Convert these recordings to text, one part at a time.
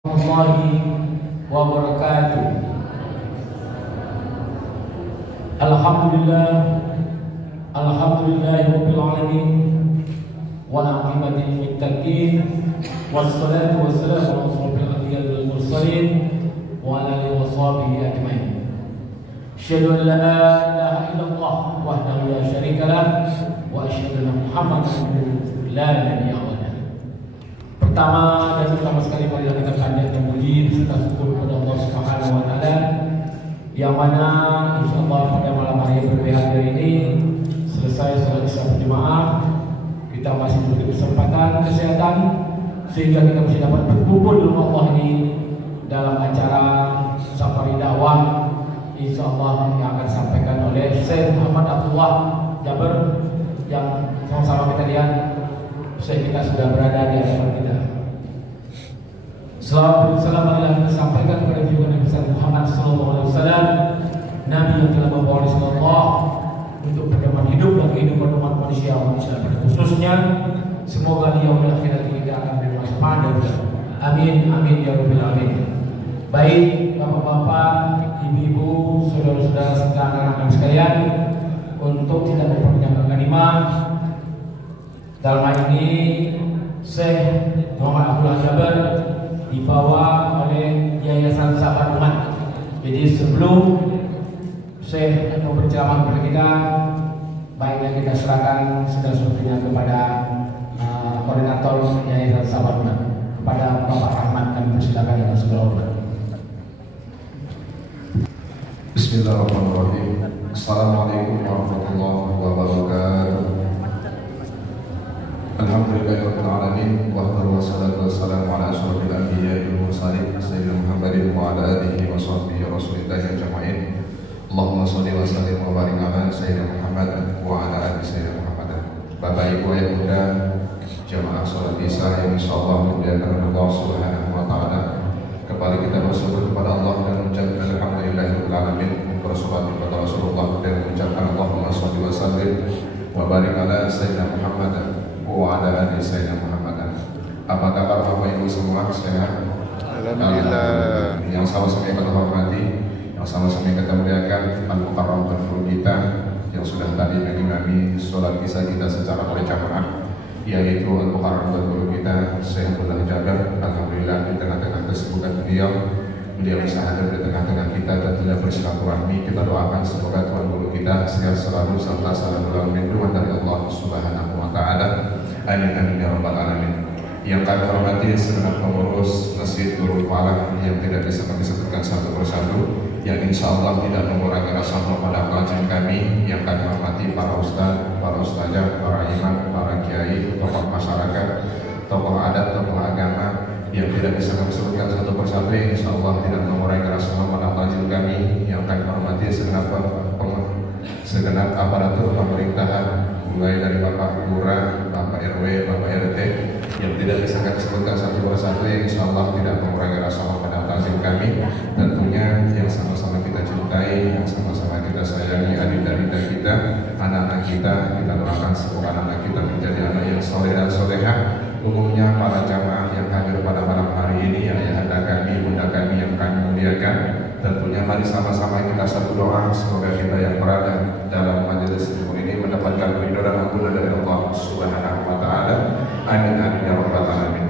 Warahmatullahi wabarakatuh. Alhamdulillahirabbil alamin wal aqibatu lil muttaqin wassalatu wassalamu ala asyrofil anbiya'i wal mursalin wa ala alihi washabihi ajmain. Asyhadu an la ilaha illallah wahdahu la syarika lah wa asyhadu anna Muhammadan la nabiyya ba'dahu. Pertama dan utama sekali marilah kita panjatkan puji serta syukur kepada Allah Subhanahu wa taala yang mana insyaallah pada malam hari yang berbahagia ini selesai salat Isya berjamaah, kita masih diberi kesempatan kesehatan sehingga kita masih dapat berkumpul di rumah Allah ini dalam acara safari dakwah insyaallah yang akan disampaikan oleh Syekh Muhammad Abdullah Jaber yang sama-sama kita lihat Syekh kita sudah berada di hadapan kita. Salam marilah kita sampaikan kepada junjungan Nabi Muhammad SAW, Nabi yang telah membawa Rasulullah untuk pedoman hidup dan kehidupan umat manusia pada khususnya. Semoga dia akhirat kita akan bermanfaat. Amin amin ya rabbal alamin. Baik bapak-bapak, ibu-ibu, saudara-saudara serta anak-anak sekalian, untuk tidak memperpanjang kalimat, dalam hal ini Syekh Muhammad Abdullah Jaber dibawa oleh Yayasan Sahabat Umat. Jadi sebelum Syekh mau berceramah kepada kita, baiknya kita serahkan sesuatunya kepada koordinator Yayasan Sahabat Umat, kepada Bapak Rahmat. Kami persilakan dengan segala hormat. Bismillahirrahmanirrahim. Assalamualaikum warahmatullahi wabarakatuh. Alhamdulillahirabbil alamin wassalatu wassalamu ala asyrofil anbiya'i wal mursalin sayyidina Muhammadin wa ala alihi wa sahbihi rasulillah ajma'in. Allahumma shalli wa sallim wa barik ala sayyidina Muhammad wa ala ali sayyidina Muhammad. Bapak Ibu ayah muda jamaah salat Isya yang insyaallah dimuliakan Allah Subhanahu wa taala, kembali kita bersyukur kepada Allah dan mengucapkan alhamdulillahirabbil alamin, bersolawat kepada Rasulullah dan mengucapkan Allahumma shalli wa sallim wa barik ala sayyidina Muhammad wa ala ali sayyidina Muhammad. Apa kabar Bapak Ibu semua, sehat? Alhamdulillah. Yang sama-sama kita hormati, yang sama-sama kita muliakan Al-Mukarram Al-Furu kita yang sudah tadi mengimami sholat Isya kita secara berjamaah, yaitu Al-Mukarram Al-Furu kita Syekh Abdullah Jaber. Alhamdulillah di tengah-tengah kesibukan beliau bisa hadir di tengah-tengah kita dan tidak bersilaturahmi. Kita doakan semoga Tuhan Guru kita sehat selalu serta selalu dalam lindungan dari Allah Subhanahu wa taala. Amin amin ya rabbal alamin. Yang kami hormati segenap pengurus Masjid Nurul Falah yang tidak bisa kami sebutkan satu persatu, yang insya Allah tidak mengurangi rasa hormat dan pelajaran kami. Yang kami hormati para ustaz, para ustazah, para imam, para kiai, tokoh masyarakat, tokoh adat, tokoh agama yang tidak bisa kami sebutkan satu persatu, yang insya Allah tidak mengurangi rasa hormat dan pelajaran kami. Yang kami hormati segenap aparatur pemerintahan, mulai dari Bapak Lurah, Bapak RW, Bapak RT, yang tidak bisa kami sebutkan satu persatu, yang insya Allah tidak mengurangi rasa hormat dan pelajaran kami. Tentunya yang sama-sama kita cintai, yang sama-sama kita sayangi, adinda-adinda kita, anak-anak kita doakan semoga anak-anak kita menjadi anak yang soleh dan solehah. Umumnya para jamaah yang hadir pada malam hari ini, yang ayahanda kami, bunda kami yang kami muliakan, tentunya mari sama-sama kita satu doa semoga kita yang berada dalam majelis ilmu ini mendapatkan ridho dan ampunan dari Allah Subhanahu wa taala. Amin amin ya rabbal alamin.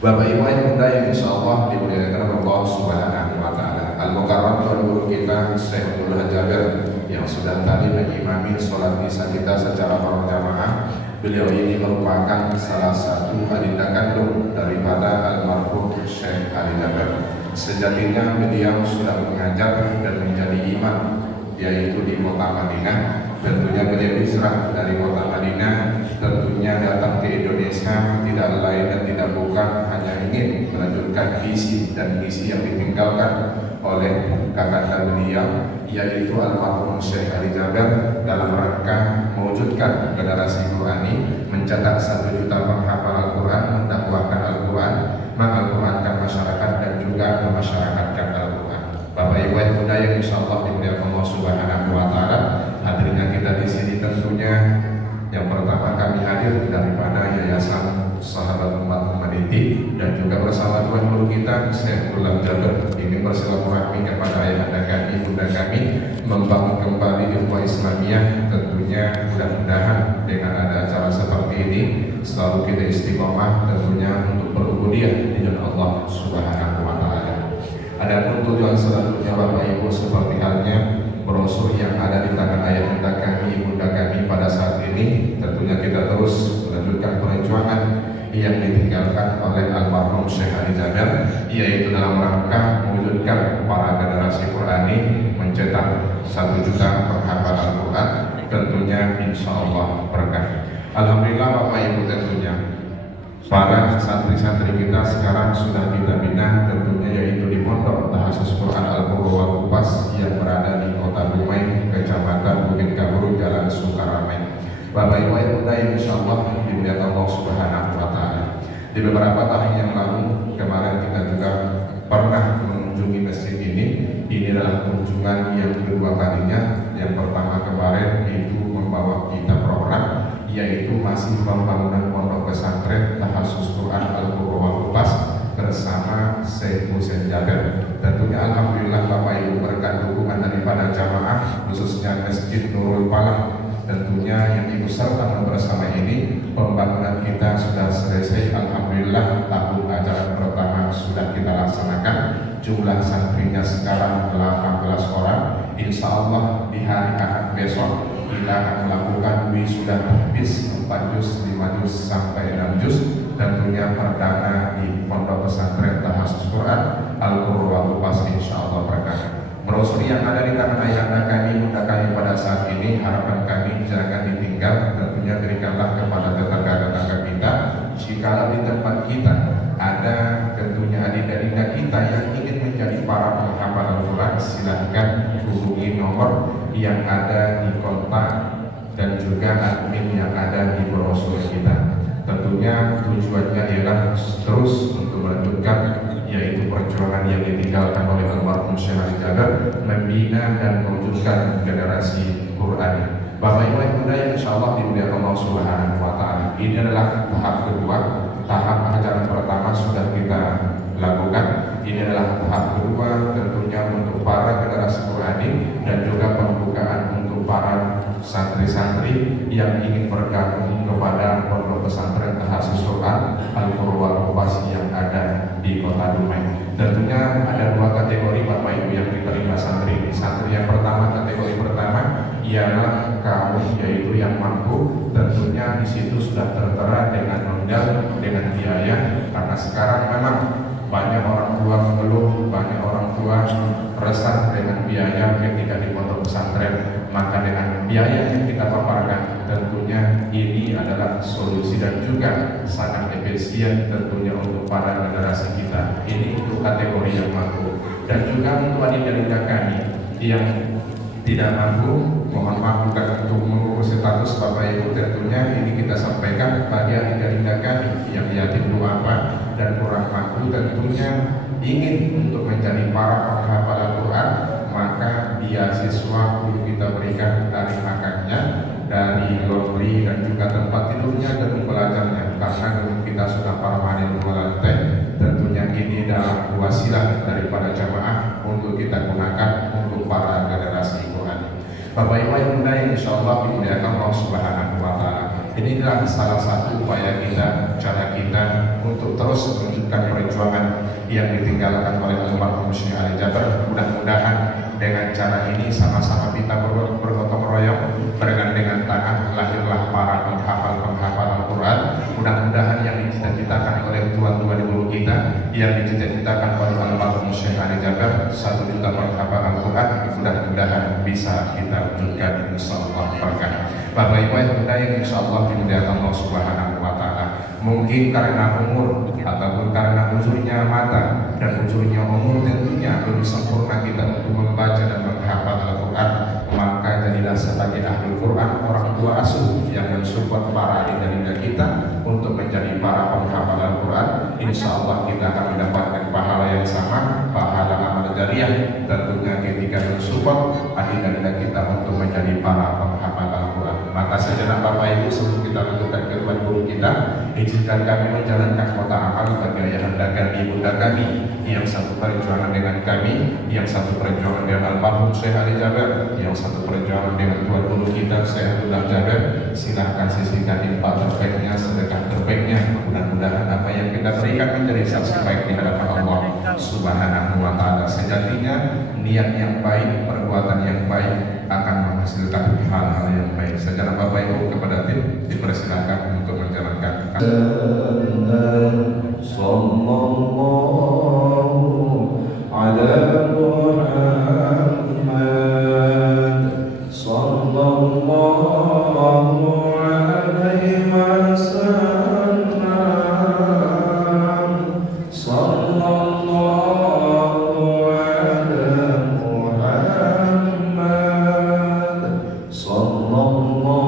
Bapak Ibu yang muda yang insyaallah dimuliakan Allah Subhanahu wa taala, Al-Mukarram Tuan Guru kita Syekh Abdullah Jaber yang sudah tadi mengimami sholat Isya kita secara berjamaah. Beliau ini merupakan salah satu adinda kandung daripada almarhum Syekh Ali Jaber. Sejatinya beliau sudah mengajar dan menjadi imam, yaitu di kota Madinah. Tentunya beliau hijrah dari kota Madinah, tentunya datang ke Indonesia tidak lain dan tidak bukan hanya ingin melanjutkan visi dan misi yang ditinggalkan oleh kakanda beliau, yaitu almarhum Syekh Ali Jaber, dalam rangka mewujudkan generasi Qurani, mencetak 1 juta penghafal Al-Quran, mendakwahkan Al-Quran, mengal-Qurankan masyarakat dan juga memasyarakatkan Al-Quran. Bapak Ibu yang muda yang insya Allah dimuliakan Allah Subhanahu wa taala, hadirnya kita di sini tentunya yang pertama kami hadir daripada Yayasan Sahabat Umat Maniti, dan juga bersama tuan guru kita Syekh Abdullah Jabir ingin bersilaturahmi kepada ayahanda kami, bunda kami, membangun kembali ukhuwah Islamiyah. Tentunya mudah-mudahan dengan ada acara seperti ini selalu kita istiqomah tentunya untuk berubudiyah di jalan Allah Subhanahu wa taala. Adapun tujuan selanjutnya Bapak Ibu seperti halnya brosur yang ada di tangan ayahanda kami, bunda kami pada saat ini, tentunya kita terus melanjutkan perjuangan yang ditinggalkan oleh almarhum Syekh Ali Jabir, yaitu dalam rangka mewujudkan para generasi Qurani, mencetak 1 juta penghafal Al-Quran, tentunya insya Allah berkah. Alhamdulillah Bapak Ibu, tentunya para santri-santri kita sekarang sudah kita bina, tentunya yaitu di Pondok Tahfiz Quran Al-Qur'an wal Kupas yang berada di Kota Dumai, Kecamatan Bukit Kaburu, Jalan Sukaramai. Bapak Ibu yang bunda yang insya Allah dimuliakan Allah Subhanahu wa taala. Di beberapa tahun yang lalu kemarin kita juga pernah mengunjungi masjid ini. Ini adalah kunjungan yang kedua kalinya. Yang pertama kemarin itu membawa kita program, yaitu masih pembangunan pondok pesantren Tahfiz Quran Al-Qur'an wal Kupas bersama Syekh Husain Jabir. Tentunya alhamdulillah Bapak Ibu berkat dukungan daripada jamaah khususnya Masjid Nurul Falah, tentunya yang ikut serta bersama ini pembangunan kita sudah selesai. Alhamdulillah tahun ajaran pertama sudah kita laksanakan. Jumlah santrinya sekarang 18 orang. Insya Allah di hari Ahad besok kita akan melakukan wisuda tahfiz 4 juz, 5 juz sampai 6 juz. Tentunya perdana di Pondok Pesantren Tahfiz Quran Al-Qur'an wal Kupas insya Allah berkah. Brosur yang ada di tangan ayahanda kami, bunda kami pada saat ini, harapan kami jangan ditinggal. Tentunya berikanlah kepada tetangga-tetangga kita. Jika di tempat kita ada tentunya adik-adiknya kita yang ingin menjadi para penghafal Al-Quran, silahkan hubungi nomor yang ada di kontak dan juga admin yang ada di brosur kita. Tentunya tujuannya ialah terus untuk melanjutkan yaitu perjuangan yang ditinggalkan oleh almarhum Syekh Ali Jabir, membina dan mewujudkan generasi Qur'an. Bapak Ibu yang bunda yang insya Allah dimuliakan Allah Subhanahu wa taala. Ini adalah tahap kedua. Tahap ajaran pertama sudah kita lakukan. Ini adalah tahap kedua, tentunya untuk para generasi Qur'ani dan juga pembukaan untuk para santri-santri yang ingin bergabung kepada pondok pesantren Tahfiz Quran Al-Qur'an wal Kupas yang ada di Kota Dumai. Tentunya ada 2 kategori Bapak Ibu yang diterima santri ini. Santri yang pertama, kategori pertama ialah kaum yaitu yang mampu. Tentunya di situ sudah tertera dengan modal, dengan biaya, karena sekarang memang banyak orang tua mengeluh, banyak orang tua resah dengan biaya ketika di pondok pesantren. Maka dengan biaya yang kita paparkan, tentunya ini adalah solusi dan juga sangat efisien tentunya untuk para generasi kita. Ini untuk kategori yang mampu, dan juga untuk adik-adik kami yang tidak mampu, mohon maaf bukan untuk mengurus status Bapak Ibu. Tentunya ini kita sampaikan bagi adik-adik kami yang yatim duafa dan kurang mampu, tentunya ingin untuk menjadi para penghafal Al-Quran, maka beasiswa perlu kita berikan dari makannya, dari laundry dan juga tempat tidurnya dan belajarnya. Karena gedung kita sudah permanen 2 lantai, tentunya ini adalah wasilah daripada jamaah untuk kita gunakan untuk para generasi Qur'an. Bapak Ibu yang bunda yang insya Allah dimuliakan Allah Subhanahu wa taala. Inilah salah satu upaya kita, cara kita untuk terus melanjutkan perjuangan yang ditinggalkan oleh almarhum Syekh Ali Jabir. Mudah-mudahan dengan cara ini sama-sama kita bergotong royong, bergandengan dengan tangan, lahirlah para penghafal Al-Quran. Mudah-mudahan yang dicita-citakan oleh tuan-tuan guru kita, yang dicita-citakan oleh almarhum Syekh Ali Jabir, 1 juta penghafal Al-Quran, mudah-mudahan bisa kita wujudkan insyaallah berkah. Bapak Ibu yang bunda yang insya Allah dimuliakan Allah Subhanahu wa taala. Mungkin karena umur ataupun karena uzurnya mata dan uzurnya umur, tentunya belum sempurna kita untuk membaca dan menghafal Al-Quran, maka jadilah sebagai ahli Quran, orang tua asuh yang mensupport para adik-adik kita untuk menjadi para penghafal Al-Quran. Insya Allah kita akan mendapatkan pahala yang sama, pahala amal jariah, tentunya ketika mensupport adik-adik kita untuk menjadi para penghafal Al-Quran. Maka sejenak Bapak Ibu sebelum kita lanjutkan ke tuan guru kita, izinkan kami menjalankan kota amal bagi ayahanda kami, bunda kami, yang satu perjuangan dengan kami, yang satu perjuangan dengan almarhum Syekh Ali Jaber, yang satu perjuangan dengan tuan guru kita Syekh Abdullah Jaber. Silahkan sisihkan infak terbaiknya, sedekah terbaiknya. Mudah-mudahan apa yang kita berikan menjadi saksi baik di hadapan Allah Subhanahu wa Ta'ala. Sejatinya niat yang baik, perbuatan yang baik akan menghasilkan hal-hal yang baik. Secara Bapak Ibu kepada tim dipersilakan untuk menjalankan. Sallallahu ala Muhammad sallallahu alaihi wasallam sallallahu ala Muhammad sallallahu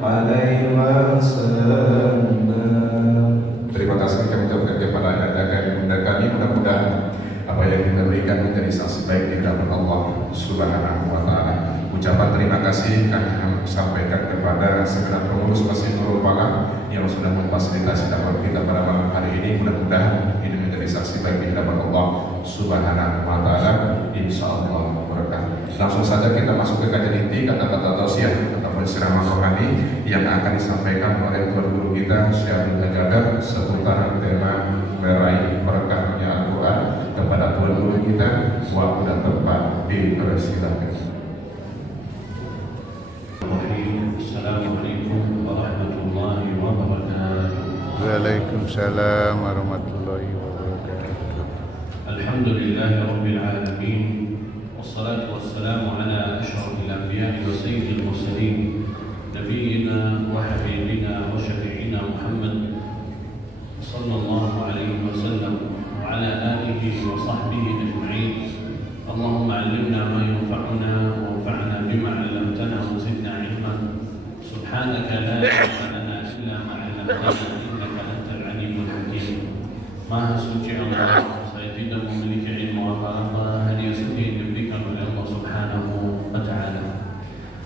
alaihi wasallam. Terima kasih kami ucapkan kepada ayahanda kami, bunda kami. Mudah-mudahan apa yang kita berikan menjadi saksi baik di hadapan Allah Subhanahu wa Ta'ala. Ucapan terima kasih kami sampaikan kepada segenap pengurus Masjid Nurul Falah yang sudah memfasilitasi dakwah kita pada malam hari ini. Mudah-mudahan ini menjadi saksi baik di hadapan Allah Subhanahu wa Ta'ala. Insyaallah berkah. Langsung saja kita masuk ke kajian inti, kata-kata tausiah ataupun ceramah rohani yang akan disampaikan oleh tuan guru kita Syekh Abdullah Jaber seputar tema meraih berkahnya Al-Quran. Kepada tuan guru kita, waktu dan tempat dipersilakan. Assalamualaikum warahmatullahi wabarakatuh. Waalaikumsalam warahmatullahi wabarakatuh. Alhamdulillahirabbil alamin. Wassalatu wassalamu ala asyrafil anbiya'i wa sayyidil mursalin. Nabiyyina wa habibina wa syafi'ina Muhammad sallallahu alaihi wasallam wa ala alihi wa sahbihi ajma'in. Allahumma 'allimna ma yanfa'una wanfa'na bima 'allamtana wa zidna 'ilma. Subhanaka la ilma lana illa ma 'allamtana innaka antal 'alimul hakim. Maha suci Allah, saya tidak memiliki ilmu apa-apa, hanya seperti yang diberikan oleh Allah Subhanahu wa Ta'ala.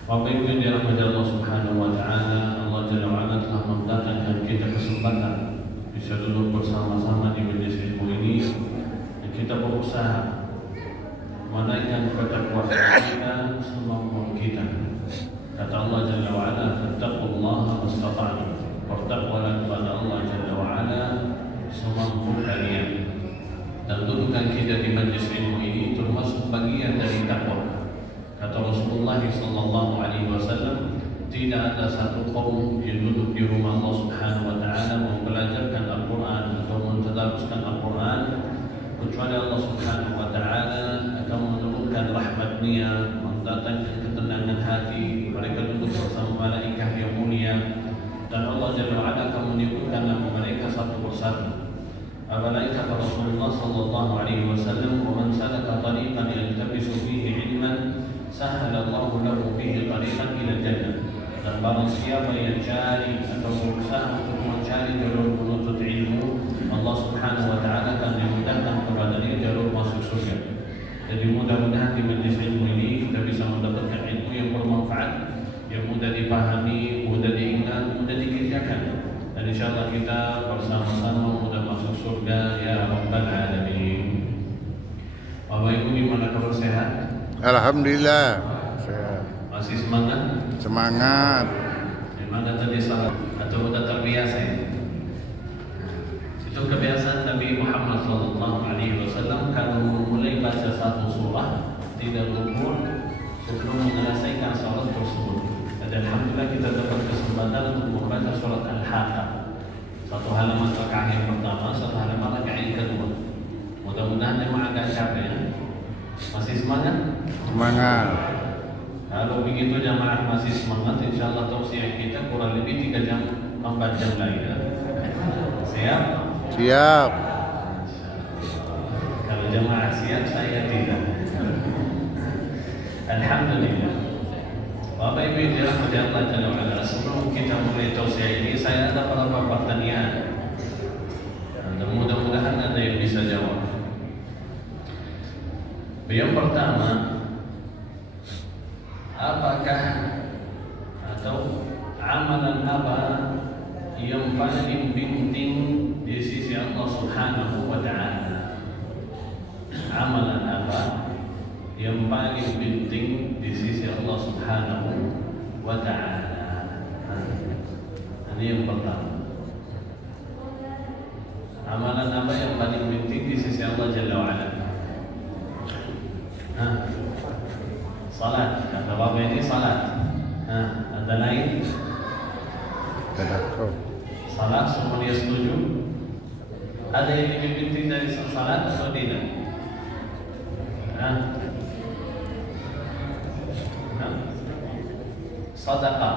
Bapak Ibu yang dirahmati Allah Subhanahu wa Ta'ala, Allah Jalla wa Ala telah mendatangkan kita kesempatan bisa duduk bersama-sama di majelis ilmu ini, dan kita berusaha menaikkan ketakwaan kita semampu kita. Kata Allah Jalla wa Ala, fattaqullaha mastata'tum. Bertakwalah kepada Allah Jalla wa Ala semampu kalian. Dan dudukan kita di majelis ilmu ini termasuk bagian dari takwa. Kata Rasulullah sallallahu alaihi wasallam, tidak ada satu kaum yang duduk di rumah Allah Subhanahu wa Ta'ala mempelajarkan Al-Quran atau mentadabbuskan Al-Quran kecuali Allah Subhanahu wa Ta'ala akan menurunkan rahmat-Nya, mendatangkan ketenangan hati. Mereka duduk bersama malaikat yang mulia, dan Allah Jalla wa Ala akan meniupkan nama mereka satu persatu. Apalagi kata Rasulullah sallallahu alaihi wasallam, "Wa man salaka tariqan yaltabisu fihi 'ilman, sahala Allahu lahu bihi tariqan ila jannah." Dan barang siapa yang cari atau berusaha untuk mencari jalur menuntut ilmu, Allah Subhanahu wa Ta'ala akan memudahkan kepadanya jalur masuk surga. Jadi mudah-mudahan di majelis ilmu ini kita bisa mendapatkan ilmu yang bermanfaat, yang mudah dipahami, mudah diingat, mudah dikerjakan. Dan insyaallah kita bersama-sama mudah masuk surga ya Rabbal Alamin. Bapak Ibu, gimana kabar, sehat? Alhamdulillah. Sehat. Masih semangat? Semangat. Gimana tadi salat atau udah terbiasa ya? Itu kebiasaan Nabi Muhammad SAW kalau memulai baca satu surah tidak luput sebelum menyelesaikan salat tersebut. Dan alhamdulillah kita dapat kesempatan untuk membaca surat Al-Haqqah. Satu halaman rakaat yang pertama, satu halaman rakaat yang kedua. Mudah-mudahan memang agak capek ya. Masih semangat? Semangat. Kalau begitu jamaah masih semangat, insyaallah tausiah kita kurang lebih 3 jam 4 jam lagi ya. Siap? Siap. Kalau jamaah siap, saya tidak. Alhamdulillah. Bapak Ibu yang dirahmati Allah Jalla wa Ala, sebelum kita mulai tausiah ini, saya ada beberapa pertanyaan. Dan mudah-mudahan ada yang bisa jawab. Yang pertama, apakah Subhanahu wa ta'ala. Amalan apa yang paling penting di sisi Allah Subhanahu wa ta'ala? Ini yang pertama. Amalan apa yang paling penting di sisi Allah Jalla wa'ala? Salat. Kata Bapak ini salat. Ada lain? Tadakur. Salat, semua dia setuju? Ada yang lebih penting dari salat atau tidak? Sedekah.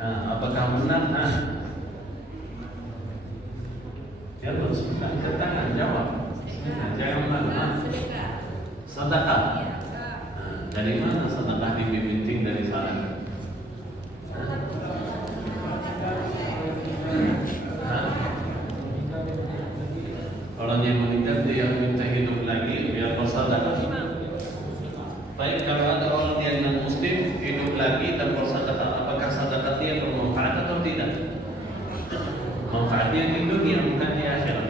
Apakah benar? Ya, sebentar, ke tangan jawab. Jangan malu. Sedekah. Dari mana sedekah lebih penting dari salat? Orang yang meninggal dia minta hidup lagi biar bersedekah. Baik, kalau ada orang yang non-muslim hidup lagi dan bersedekah, apakah sedekah dia bermanfaat atau tidak? Manfaatnya di dunia bukan di akhirat.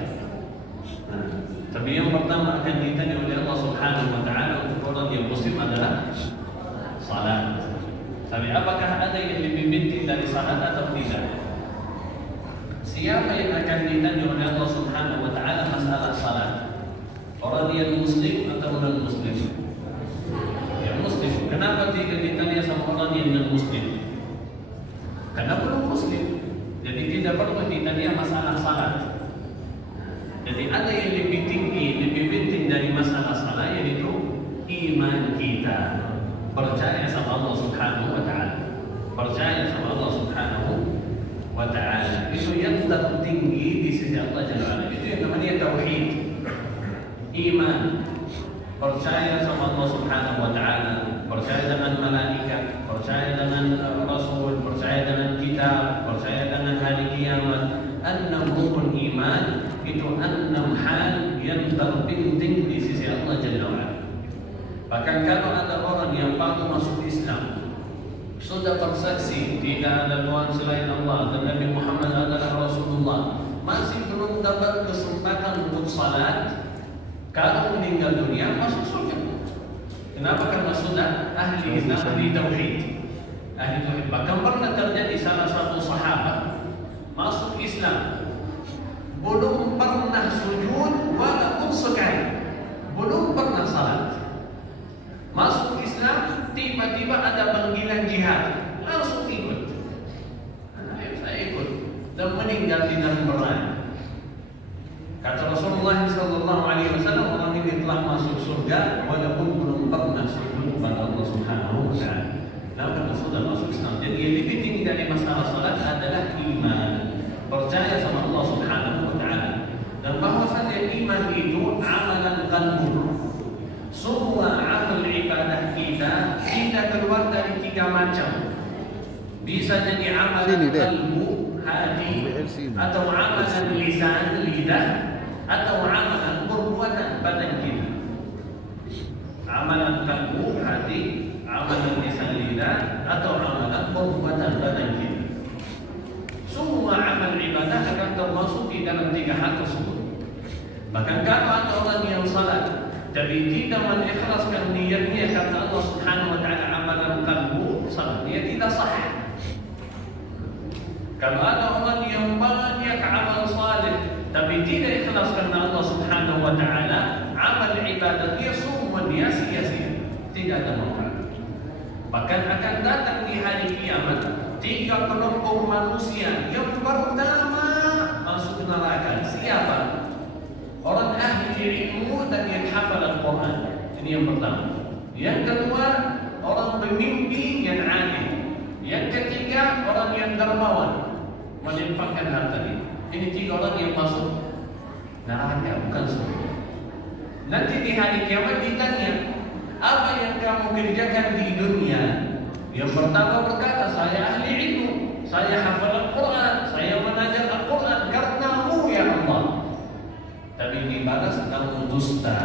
Tapi yang pertama akan ditanya oleh Allah Subhanahu wa ta'ala untuk orang yang muslim adalah salat. Tapi apakah ada yang lebih penting dari salat atau tidak? Siapa yang akan ditanya oleh Allah Subhanahu wa ta'ala masalah salat? Orang yang muslim atau non-muslim? Yang muslim. Kenapa tidak ditanya sama orang yang non-muslim? Karena belum muslim. Jadi tidak perlu ditanya masalah salat. Jadi ada yang lebih tinggi, lebih penting dari masalah salat, yaitu iman kita. Percaya sama Allah Subhanahu wa ta'ala. Percaya sama Allah Subhanahu wa ta'ala. Itu yang tertinggi di sisi Allah Jalla wa'ala. Itu yang namanya tauhid. Iman. Percaya sama Allah Subhanahu wa ta'ala. Percaya dengan malaikat, percaya dengan Rasul, percaya dengan kitab, percaya dengan hari kiamat. An-namul iman itu 6 hal yang terpenting di sisi Allah Jalla wa'ala. Bahkan kalau ada orang yang baru masuk Islam, sudah bersaksi tidak ada Tuhan selain Allah dan Nabi Muhammad adalah Rasulullah, masih belum dapat kesempatan untuk salat, kalau meninggal dunia masuk surga. Kenapa? Karena sudah ahli Islam, ahli tauhid. Ahli tauhid. Bahkan pernah terjadi salah satu sahabat masuk Islam, belum pernah sujud walaupun sekali, belum pernah salat. Masuk Islam, tiba-tiba ada panggilan jihad, langsung ikut. Ayo saya ikut, dan meninggal di dalam perang. Kata Rasulullah SAW, orang ini telah masuk surga walaupun belum pernah sujud kepada Allah Subhanahu wa ta'ala. Karena sudah masuk Islam. Jadi yang lebih tinggi dari masalah salat adalah iman. Percaya sama Allah Subhanahu wa ta'ala. Dan bahwasanya iman itu amalan qalbu. Semua amal ibadah kita keluar dari 3 macam. Bisa jadi amalan qalbu, hati, atau amalan lisan, lidah, atau amalan perbuatan badan kita. Amalan qalbu, hati, amalan lisan, lidah, atau amalan perbuatan badan kita. Semua amal ibadah akan termasuk di dalam 3 hal tersebut. Bahkan kalau ada orang yang salat tapi tidak mengikhlaskan niatnya karena Allah Subhanahu wa ta'ala, amalan qalbu, salatnya tidak sah. Kalau ada orang yang banyak amal saleh tapi tidak ikhlas karena Allah Subhanahu wa ta'ala, amal ibadatnya semua dia sia-sia, tidak ada manfaat. Bahkan akan datang di hari kiamat 3 kelompok manusia. Yang pertama masuk neraka. Siapa? Orang ahli ilmu dan yang hafal Al-Quran. Ini yang pertama. Yang kedua, orang pemimpi yang adil. Yang ketiga, orang yang dermawan, menginfakkan hartanya. Ini 3 orang yang masuk neraka, bukan surga. Nanti di hari kiamat ditanya, apa yang kamu kerjakan di dunia? Yang pertama berkata, saya ahli ilmu, saya hafal Al-Quran, saya mengajar Al-Quran karenamu ya Allah. Tapi dibalas, kamu dusta,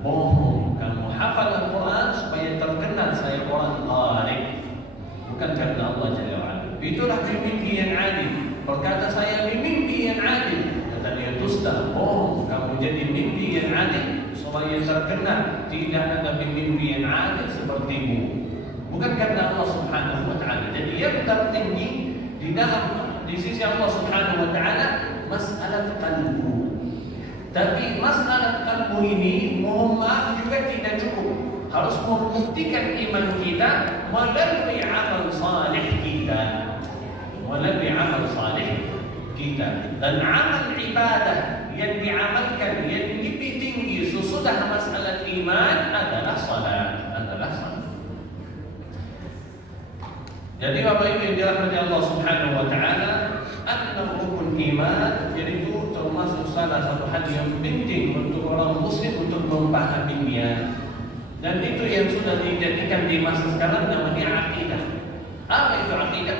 bohong, kamu hafal Al-Quran supaya terkenal saya orang qari, bukan karena Allah Jalla wa'ala. Itulah pemimpi yang adil. Berkata saya pemimpi yang adil. Kata menjadi mimpi yang adil supaya terkenal tidak ada mimpi yang adil sepertimu. Bukan karena Allah Subhanahu wa taala. Jadi yang tertinggi di sisi Allah Subhanahu wa taala masalah qalbu. Tapi masalah qalbu ini mohon maaf juga tidak cukup. Harus membuktikan iman kita melalui amal saleh kita. Melalui amal saleh kita. Dan amal ibadah yang diamalkan yang lebih tinggi sesudah masalah iman adalah salat. Jadi Bapak Ibu yang dirahmati Allah Subhanahu wa taala, anna rukun iman jadi itu termasuk salah satu hal yang penting untuk orang muslim untuk memahaminya. Dan itu yang sudah dijadikan di masa sekarang namanya akidah. Apa itu akidah?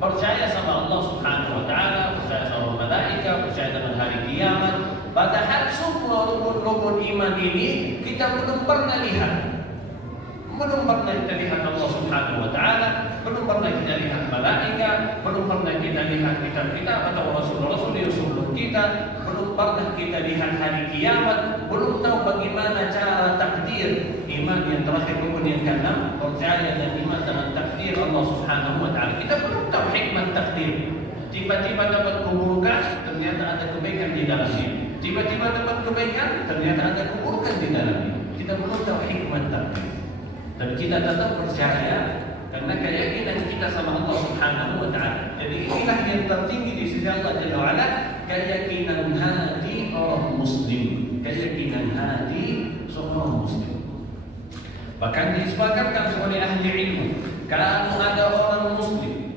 Percaya sama Allah Subhanahu wa taala, percaya sama malaikat, percaya dengan hari kiamat. Padahal semua rukun-rukun iman ini kita belum pernah lihat. Belum pernah kita lihat Allah Subhanahu wa taala, belum pernah kita lihat malaikat, belum pernah kita lihat kitab-kitab atau rasul-rasul yang sebelum kita, belum pernah kita lihat hari kiamat, belum tahu bagaimana cara takdir. Iman yang terakhir rukun yang keenam, percaya dan iman dengan takdir Allah Subhanahu wa taala. Kita belum tahu hikmah takdir. Tiba-tiba dapat keburukan, ternyata ada kebaikan di dalamnya. Tiba-tiba dapat kebaikan, ternyata ada keburukan di dalamnya. Kita belum tahu hikmah takdir. Dan kita tetap percaya karena keyakinan kita sama Allah Subhanahu wa taala. Jadi inilah yang tertinggi di sisi Allah Jalla wa ala, keyakinan hati orang muslim. Keyakinan hati seorang muslim. Bahkan disepakatkan oleh ahli ilmu, kalau ada orang muslim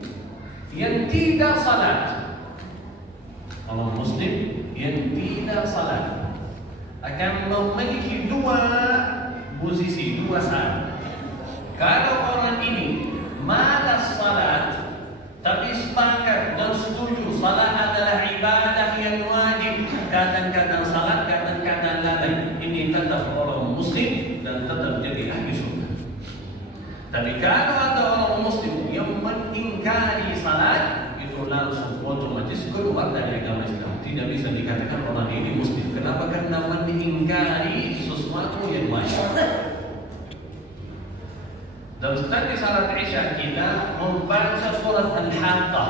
yang tidak salat, orang muslim yang tidak salat akan memiliki dua posisi, dua saat. Kalau orang ini malas salat tapi sepakat dan setuju salat adalah ibadah yang wajib, kadang-kadang salat, kadang-kadang lalai, ini tetap orang muslim dan tetap jadi ahli sunnah. Tapi kalau ada orang muslim yang mengingkari salat, itu langsung otomatis keluar dari agama Islam. Tidak bisa dikatakan orang ini muslim. Kenapa? Karena mengingkari sesuatu yang wajib. Dan setelah di salat Isya kita membaca surat Al-Haqqah.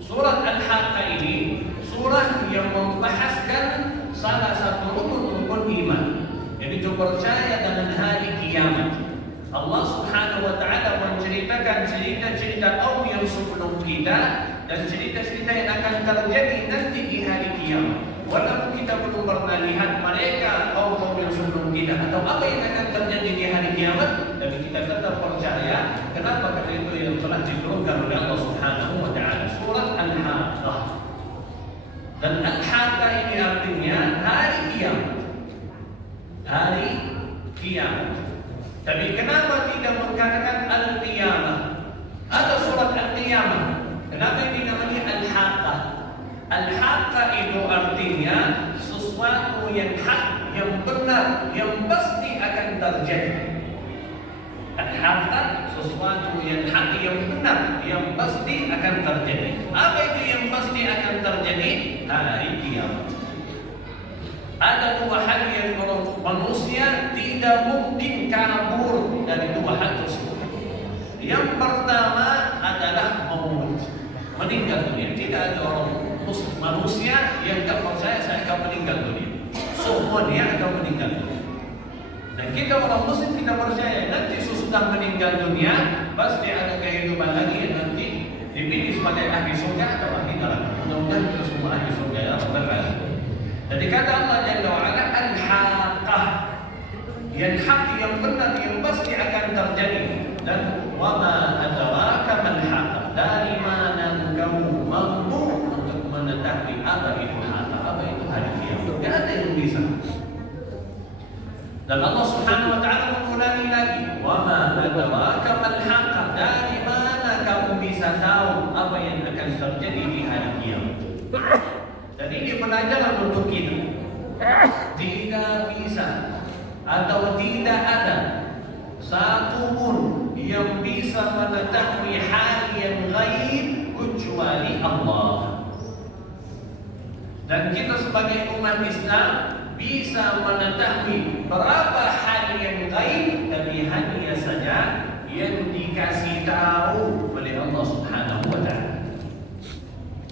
Surat Al-Haqqah ini surah yang membahaskan salah satu rukun iman. Jadi itu percaya dengan hari kiamat. Allah Subhanahu wa taala menceritakan cerita-cerita kaum yang sebelum kita dan cerita-cerita yang akan terjadi nanti di hari kiamat. Walaupun kita belum pernah lihat mereka kaum yang sebelum kita atau apa yang akan terjadi di hari kiamat, tapi kita tetap percaya. Kenapa? Karena itu yang telah diturunkan oleh Allah Subhanahu wa taala. Surat Al-Haqqah. Dan Al-Haqqah ini artinya hari kiamat. Hari kiamat. Tapi kenapa tidak mengatakan Al-Qiyamah? Ada surat Al-Qiyamah. Kenapa ini namanya Al-Haqqah? Al-Haqqah itu artinya sesuatu yang hak, yang benar, yang pasti akan terjadi. Al-Haqqah sesuatu yang hak, yang benar, yang pasti akan terjadi. Apa itu yang pasti akan terjadi? Hari kiamat. Ada dua hal yang manusia tidak mungkin kabur dari dua hal tersebut. Yang pertama adalah maut, meninggal dunia. Tidak ada orang manusia yang tak percaya saya akan meninggal dunia. Semua dia akan meninggal dunia. Dan kita orang muslim tidak percaya nanti sesudah meninggal dunia pasti ada kehidupan lagi yang nanti dipilih sebagai ahli surga atau ahli neraka. Mudah-mudahan kita semua ahli surga ya Rabbal Alamin. Jadi kata Allah Jalla wa Ala Al-Haqqah, yang hak, yang benar, yang pasti akan terjadi. Dan wa ma adraka mal haqqah, dari mana engkau mampu untuk mengetahui apa itu haqqah, apa itu hari kiamat? Tidak ada yang bisa. Dan Allah Subhanahu wa taala mengulangi lagi, wa ma adraka mal haqqah, dari mana kamu bisa tahu apa yang akan terjadi di hari kiamat? Dan ini pelajaran untuk kita. Tidak bisa atau tidak ada satu pun yang bisa mengetahui hal yang gaib kecuali Allah. Dan kita sebagai umat Islam bisa mengetahui berapa hal yang gaib dari hanya saja yang dikasih tahu oleh Allah Subhanahu wa taala.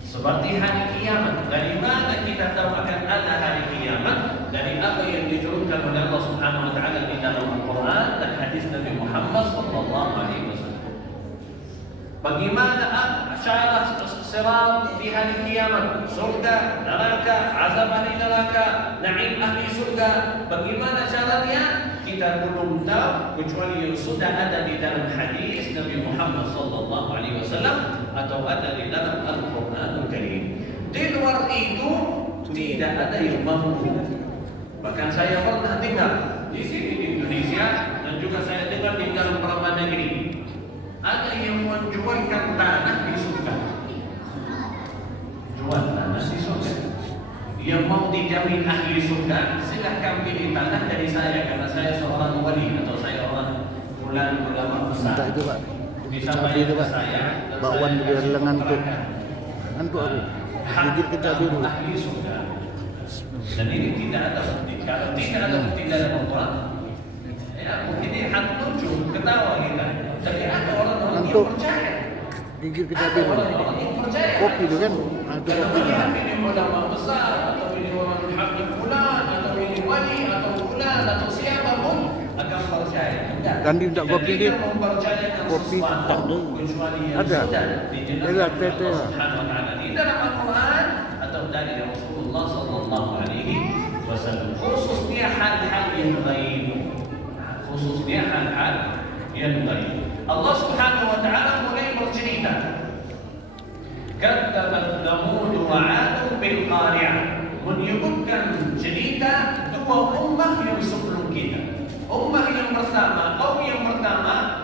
Seperti hari kiamat, dari mana kita tahu akan ada hari kiamat? Dari apa yang diturunkan oleh Allah Subhanahu wa taala di dalam Al-Qur'an dan hadis Nabi Muhammad sallallahu alaihi wasallam. Bagaimana syarat sirat di hari kiamat? Surga, neraka, azab ahli neraka, na'im ahli surga. Bagaimana caranya? Kita belum tahu kecuali yang sudah ada di dalam hadis Nabi Muhammad sallallahu alaihi wasallam atau ada di dalam Al-Qur'anul Karim. Di luar itu tidak ada yang mampu. Bahkan saya pernah dengar di sini di Indonesia dan juga saya dengar di dalam beberapa negeri ada yang menjualkan tanah di surga. Jual tanah di surga. Yang mau dijamin ahli surga, silahkan pilih tanah dari saya karena saya seorang wali atau saya orang bulan ulama besar. Minta itu Pak. Bisa Cabai itu Pak. Bakwan biar lengan tuh. Ngantuk aku. Gigit kecabai dulu. Ahli surga. Dan ini tidak ada bukti. Kalau tidak ada bukti dalam Al-Quran, ya mungkin ini hak lucu, ketawa kita. Tapi ada orang-orang yang percaya. Gigit kecabai dulu. Orang-orang yang percaya. Kopi itu kan. Ada kopinya. Ini ulama besar atau ini orang habib fulan atau ini wali atau fulan atau siapapun akan percaya. Dan di tak kopi dia. Mempercayakan Kopi tak sesuatu ada. kecuali yang Ada. sudah dijelaskan Ada tete. Allah Subhanahu wa taala di dalam Al-Quran atau dari Rasulullah sallallahu alaihi wasallam. Khususnya hal-hal yang gaib. Khususnya hal-hal yang gaib. Allah Subhanahu wa taala mulai bercerita. Kadzabat Thamud wa 'Ad bil qari'ah. Menyebutkan cerita dua ummah yang sebelum kita. Ummah yang pertama,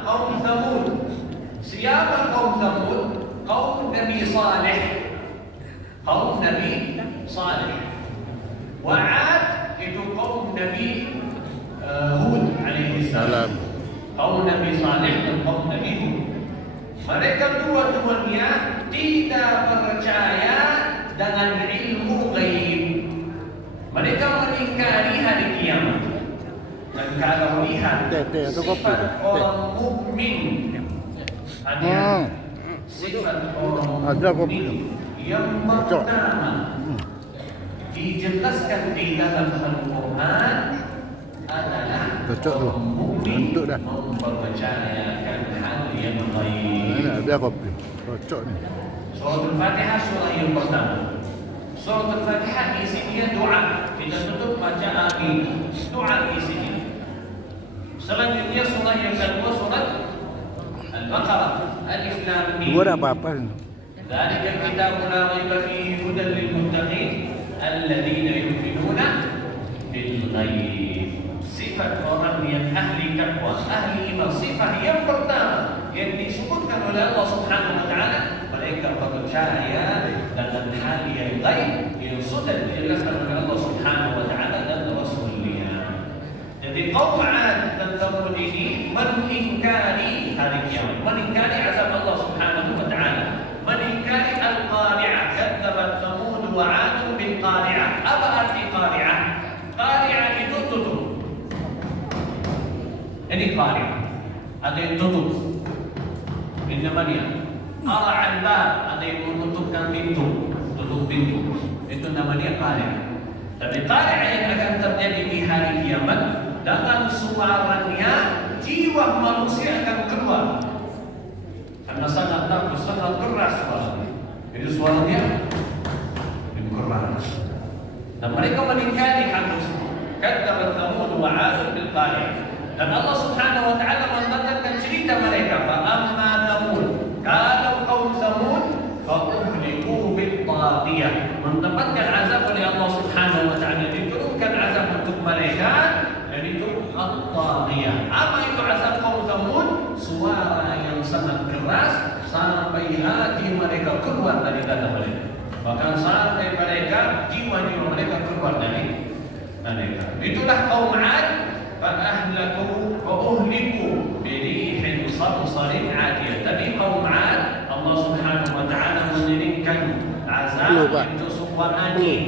kaum Thamud. Siapa kaum Thamud? Kaum Nabi Saleh. Kaum Nabi Saleh. Wa 'Ad itu kaum Nabi Hud alaihi salam. Kaum Nabi Saleh dan kaum Nabi Hud. Mereka dua-duanya tidak percaya dengan ilmu gaib. Mereka mengingkari hari kiamat. Dan kalau lihat sifat orang mukmin, ada sifat orang mukmin yang pertama dijelaskan di dalam Al-Quran adalah orang mukmin mempercayakan hal yang gaib. Ada kopi. Cocok ni. Surah Al-Fatihah surah yang pertama. Surah Al-Fatihah isinya doa. Kita tutup baca amin. Doa isinya. Selanjutnya surah yang kedua surat Al-Baqarah. Alif Lam Mim. Dua dah apa-apa. Dzalika kitabun la raiba fihi hudan lil muttaqin alladziina yu'minuuna bil ghaib. Sifat orang yang ahli takwa, ahli iman, sifat yang pertama yang disebutkan oleh Allah Subhanahu wa taala, mereka percaya dalam hal yang gaib yang sudah dijelaskan oleh Allah Subhanahu wa taala dan Rasulnya. Jadi kaum 'Ad dan Thamud ini mengingkari hari kiamat, mengingkari azab Allah Subhanahu wa taala, mengingkari al-qari'ah. Kadzabat Thamud wa 'Ad bil qari'ah. Apa arti qari'ah? Qari'ah itu tutup. Ini qari'ah. Ada yang tutup. Ini namanya qara'al bab, ada yang menutupkan pintu, tutup pintu. Itu namanya qari'ah. Tapi qari'ah yang akan terjadi di hari kiamat, dengan suaranya jiwa manusia akan keluar. Karena sangat bagus, sangat keras suaranya. Itu suaranya itu keras. Dan mereka meningkari hal tersebut. Kadzabat Thamud wa 'Ad bil qari'ah. Dan Allah Subhanahu wa taala mendatangkan cerita mereka. Fa amma Thamud, kalau kaum Thamud fa uhliku bil taghiyah. Mendapatkan azab oleh Allah Subhanahu wa taala, diturunkan azab untuk mereka, dan itu at-taghiyah. Apa itu azab kaum Thamud? Suara yang sangat keras sampai hati mereka keluar dari dada mereka. Bahkan sampai mereka jiwa-jiwa mereka keluar dari mereka. Itulah kaum 'Ad. فأهلكوا وأهلكوا بريح صرصر عاتية. Tapi kaum 'Ad Allah Subhanahu wa taala mengirimkan azab itu berupa angin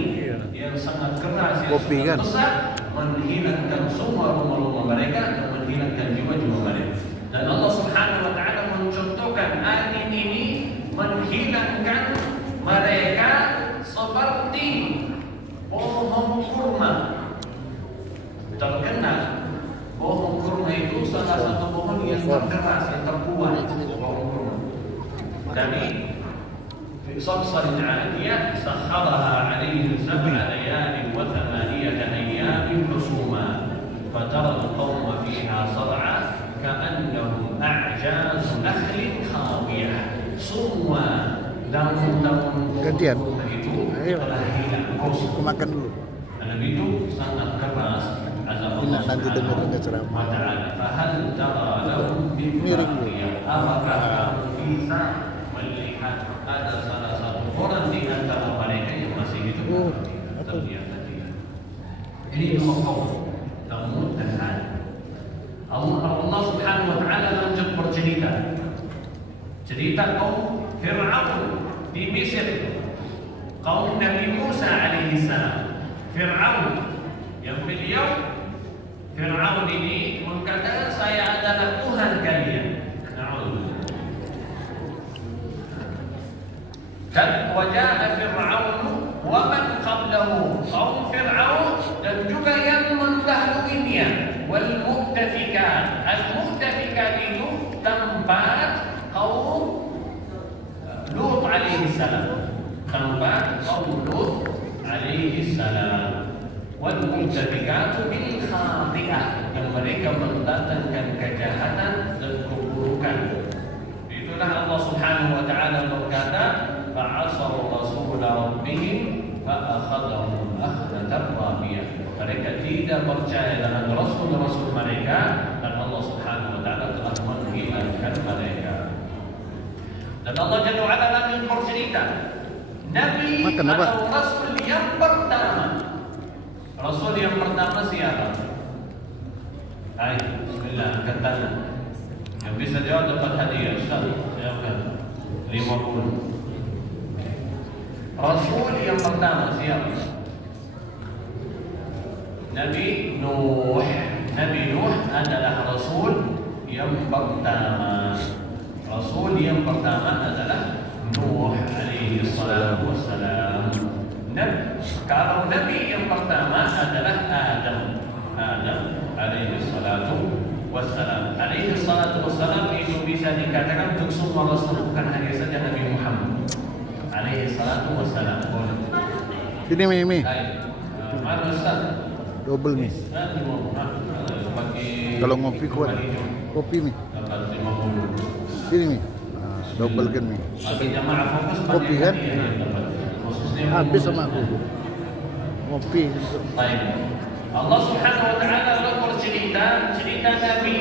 yang sangat keras, yang Kopi, sangat kan? besar, menghilangkan semua rumah-rumah mereka dan menghilangkan jiwa-jiwa mereka. Dan Allah Subhanahu wa taala mencontohkan angin ini menghilangkan mereka seperti pohon kurma. Terkenal pohon kurma itu salah satu pohon yang terkeras, yang terkuat, pohon kurma. Dari صلصل عالية سخرها عليهم 7 ليال و8 أيام حسوما فترى القوم فيها صرعى كأنهم أعجاز نخل خاوية صما daun-daun Gantian. itu Ayo. telah hilang kosong. Aku makan dulu. Karena itu sangat keras azab Allah Nanti dengerin Subhanahu ceramah. wa ta'ala. Fahal tara lahum min Miring dulu. baqiyah? Apakah kamu bisa melihat ada salah satu orang di antara mereka yang masih hidup? Ternyata tidak. Ini dua kaum, Thamud dan 'Ad. Allah Subhanahu wa ta'ala lanjut bercerita. Cerita kaum Fir'aun di Mesir, kaum Nabi Musa alaihi salam. Fir'aun yang beliau Fir'aun ini mengatakan saya adalah Tuhan kalian. Dan wajah Fir'aun wa man qablahu, kaum Fir'aun dan juga yang mendahulunya. Wal mu'tafikat, al mu'tafikat itu tempat kaum Lut alaihi salam, tempat kaum Lut alaihi salam. Wal mu'tafikatu bil khati'ah, dan mereka mendatangkan kejahatan dan keburukan. Itulah Allah Subhanahu wa ta'ala berkata, fa'asaw rasul rabbihim fa'akhadahum akhdatan rabiyah. Mereka tidak percaya dengan rasul-rasul mereka dan Allah Subhanahu wa ta'ala telah menghilangkan mereka. Dan Allah Jalla wa'ala lanjut bercerita, Nabi atau Rasul yang pertama. Rasul yang pertama siapa? Ayo, bismillah, angkat tangan. Yang bisa jawab dapat hadiah. Ustaz, silakan. 50. Rasul yang pertama siapa? Nabi Nuh. Nabi Nuh adalah Rasul yang pertama. Rasul yang pertama adalah Nuh alaihi salatu wassalam. Kalau Nabi yang pertama adalah Adam. Adam alaihi salatu wassalam. Alaihi salatu wassalam itu bisa dikatakan untuk semua Rasul, bukan hanya saja Nabi Muhammad alaihi salatu wassalam. Ini Mi. Mana Ustaz? Double Mi. Kalau ngopi kuat. Kopi Mi. Ini Mi. Double kan Mi. Kopi kan? Habis sama aku. Ngopi. Allah Subhanahu wa ta'ala bercerita Nabi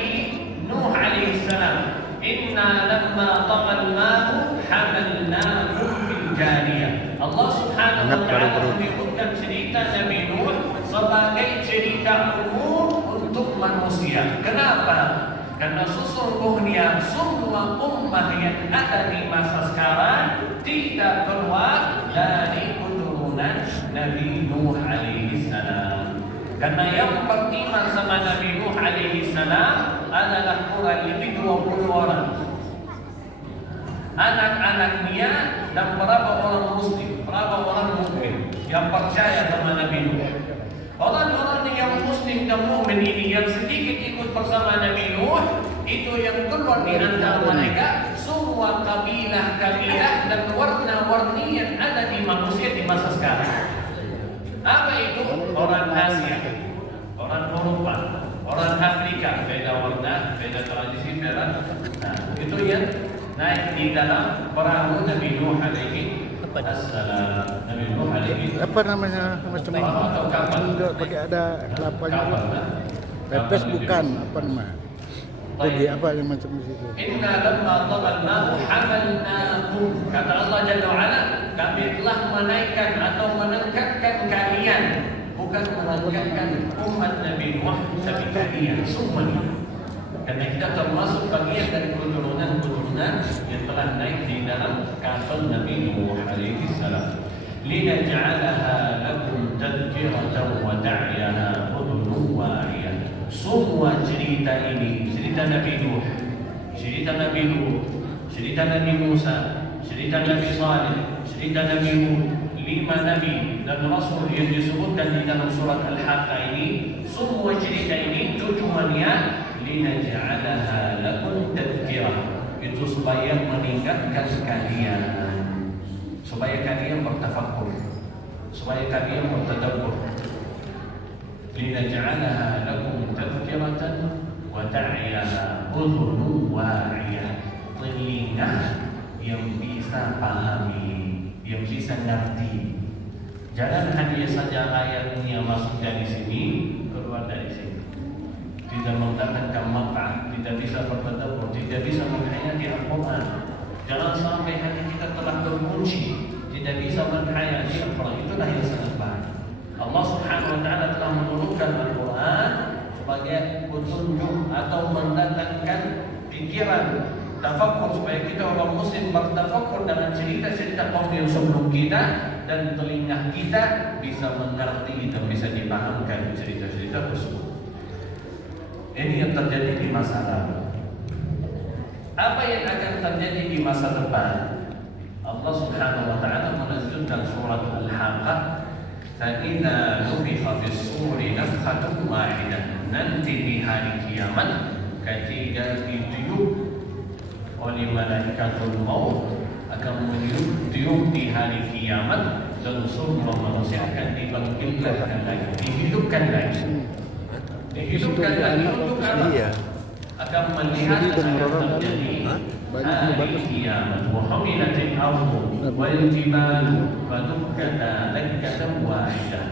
Nuh alaihi salam. Inna lamma tagha al-ma'u hamalnakum fil jariyah. Allah Subhanahu wa ta'ala menyebutkan cerita Nabi Nuh sebagai cerita umum untuk manusia. Kenapa? Karena sesungguhnya semua ummah yang ada di masa sekarang tidak keluar dari keturunan Nabi Nuh alaihi salam. Karena yang beriman sama Nabi Nuh alaihi salam adalah kurang lebih 20 orang. Anak-anaknya dan berapa orang muslim, berapa orang mukmin yang percaya sama Nabi Nuh. Orang-orang yang muslim dan mukmin ini yang sedikit ikut bersama Nabi Nuh, itu yang keluar di antara mereka semua kabilah-kabilah dan warna-warni yang ada di manusia di masa sekarang. Apa itu? Orang Asia, orang Eropa, orang Afrika, beda warna, beda tradisi, beda. Nah, itu yang naik di dalam perahu Nabi Nuh alaihi assalam. Nabi Nuh alaihi. Apa namanya macam ini? Enggak pakai ada kelapanya. Pepes bukan, apa namanya? Jadi apa yang macam di situ? Inna lamma tagha al-ma'u hamalnakum. Kata Allah Jalla wa'ala, kami telah menaikkan atau mengangkatkan kalian, bukan mengangkatkan umat Nabi Nuh, tapi kalian semuanya. Karena kita termasuk bagian dari keturunan yang telah naik di dalam kapal Nabi Nuh alaihi salam. linaj'alaha lakum tadhkiratan wa ta'yaha udhunun wa'iyah. Semua cerita ini, cerita Nabi Nuh, cerita Nabi Lut, cerita Nabi Musa, cerita Nabi Saleh, cerita Nabi Hud, 5 nabi dan rasul yang disebutkan di dalam surat Al-Haqqah ini, semua cerita ini tujuannya linaj'alaha lakum tadhkirah, itu supaya meningkatkan kalian, supaya kalian bertafakkur, supaya kalian bertadabbur. Linaj'alaha lakum tadhkiratan wa ta'yaha udhunun wa'iyah, telinga yang bisa pahami, yang bisa ngerti. Jangan hanya saja ayatnya masuk dari sini, keluar dari sini, tidak mendatangkan manfaat, tidak bisa bertadabbur, tidak bisa menghayati Al-Quran. Jangan sampai hati kita telah terkunci, tidak bisa menghayati Al-Quran. Itulah yang sangat bahaya. Allah Subhanahu wa Ta'ala telah menurunkan Al-Quran sebagai petunjuk atau mendatangkan pikiran, tafakkur, supaya kita orang muslim bertafakkur dengan cerita-cerita kaum yang sebelum kita, dan telinga kita bisa mengerti dan bisa dipahamkan cerita-cerita tersebut. Ini yang terjadi di masa lalu. Apa yang akan terjadi di masa depan? Allah Subhanahu wa Ta'ala menunjukkan surat Al-Haqqah, فَإِذَا نُفِخَ فِي الصُّورِ نَفْخَةٌ وَاحِدَةٌ. Nanti di hari kiamat ketika ditiup oleh malaikatul maut, akan meniup di hari kiamat, dan semua manusia akan dibangkitkan lagi, dihidupkan lagi. Dihidupkan lagi untuk apa? Akan melihat apa yang terjadi hari kiamat. Wa humilatil ardu wal jibalu fadukkata dakkatan wahidah.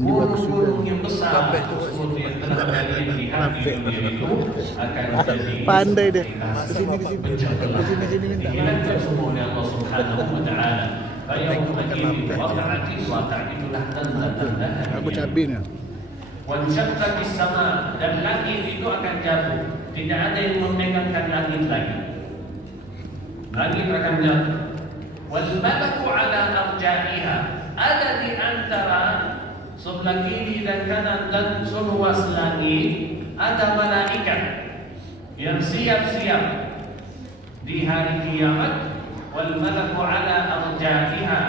Gunung-gunung yang besar tersebut yang telah kalian lihat di dunia itu akan jadi pandai deh. Kesini minta. Dihilangkan semua oleh Allah Subhanahu wa Ta'ala. Fayawma idin waqa'atil waqa'ah, itulah tanda-tanda Aku cabin ya. Wansyaqqatis sama, dan langit itu akan jatuh. Tidak ada yang memegangkan langit lagi. Langit akan jatuh. Wal malaku ala arja'iha, ada di antara sebelah kiri dan kanan dan seluas langit ada malaikat yang siap-siap di hari kiamat. Wal malaku ala arja'iha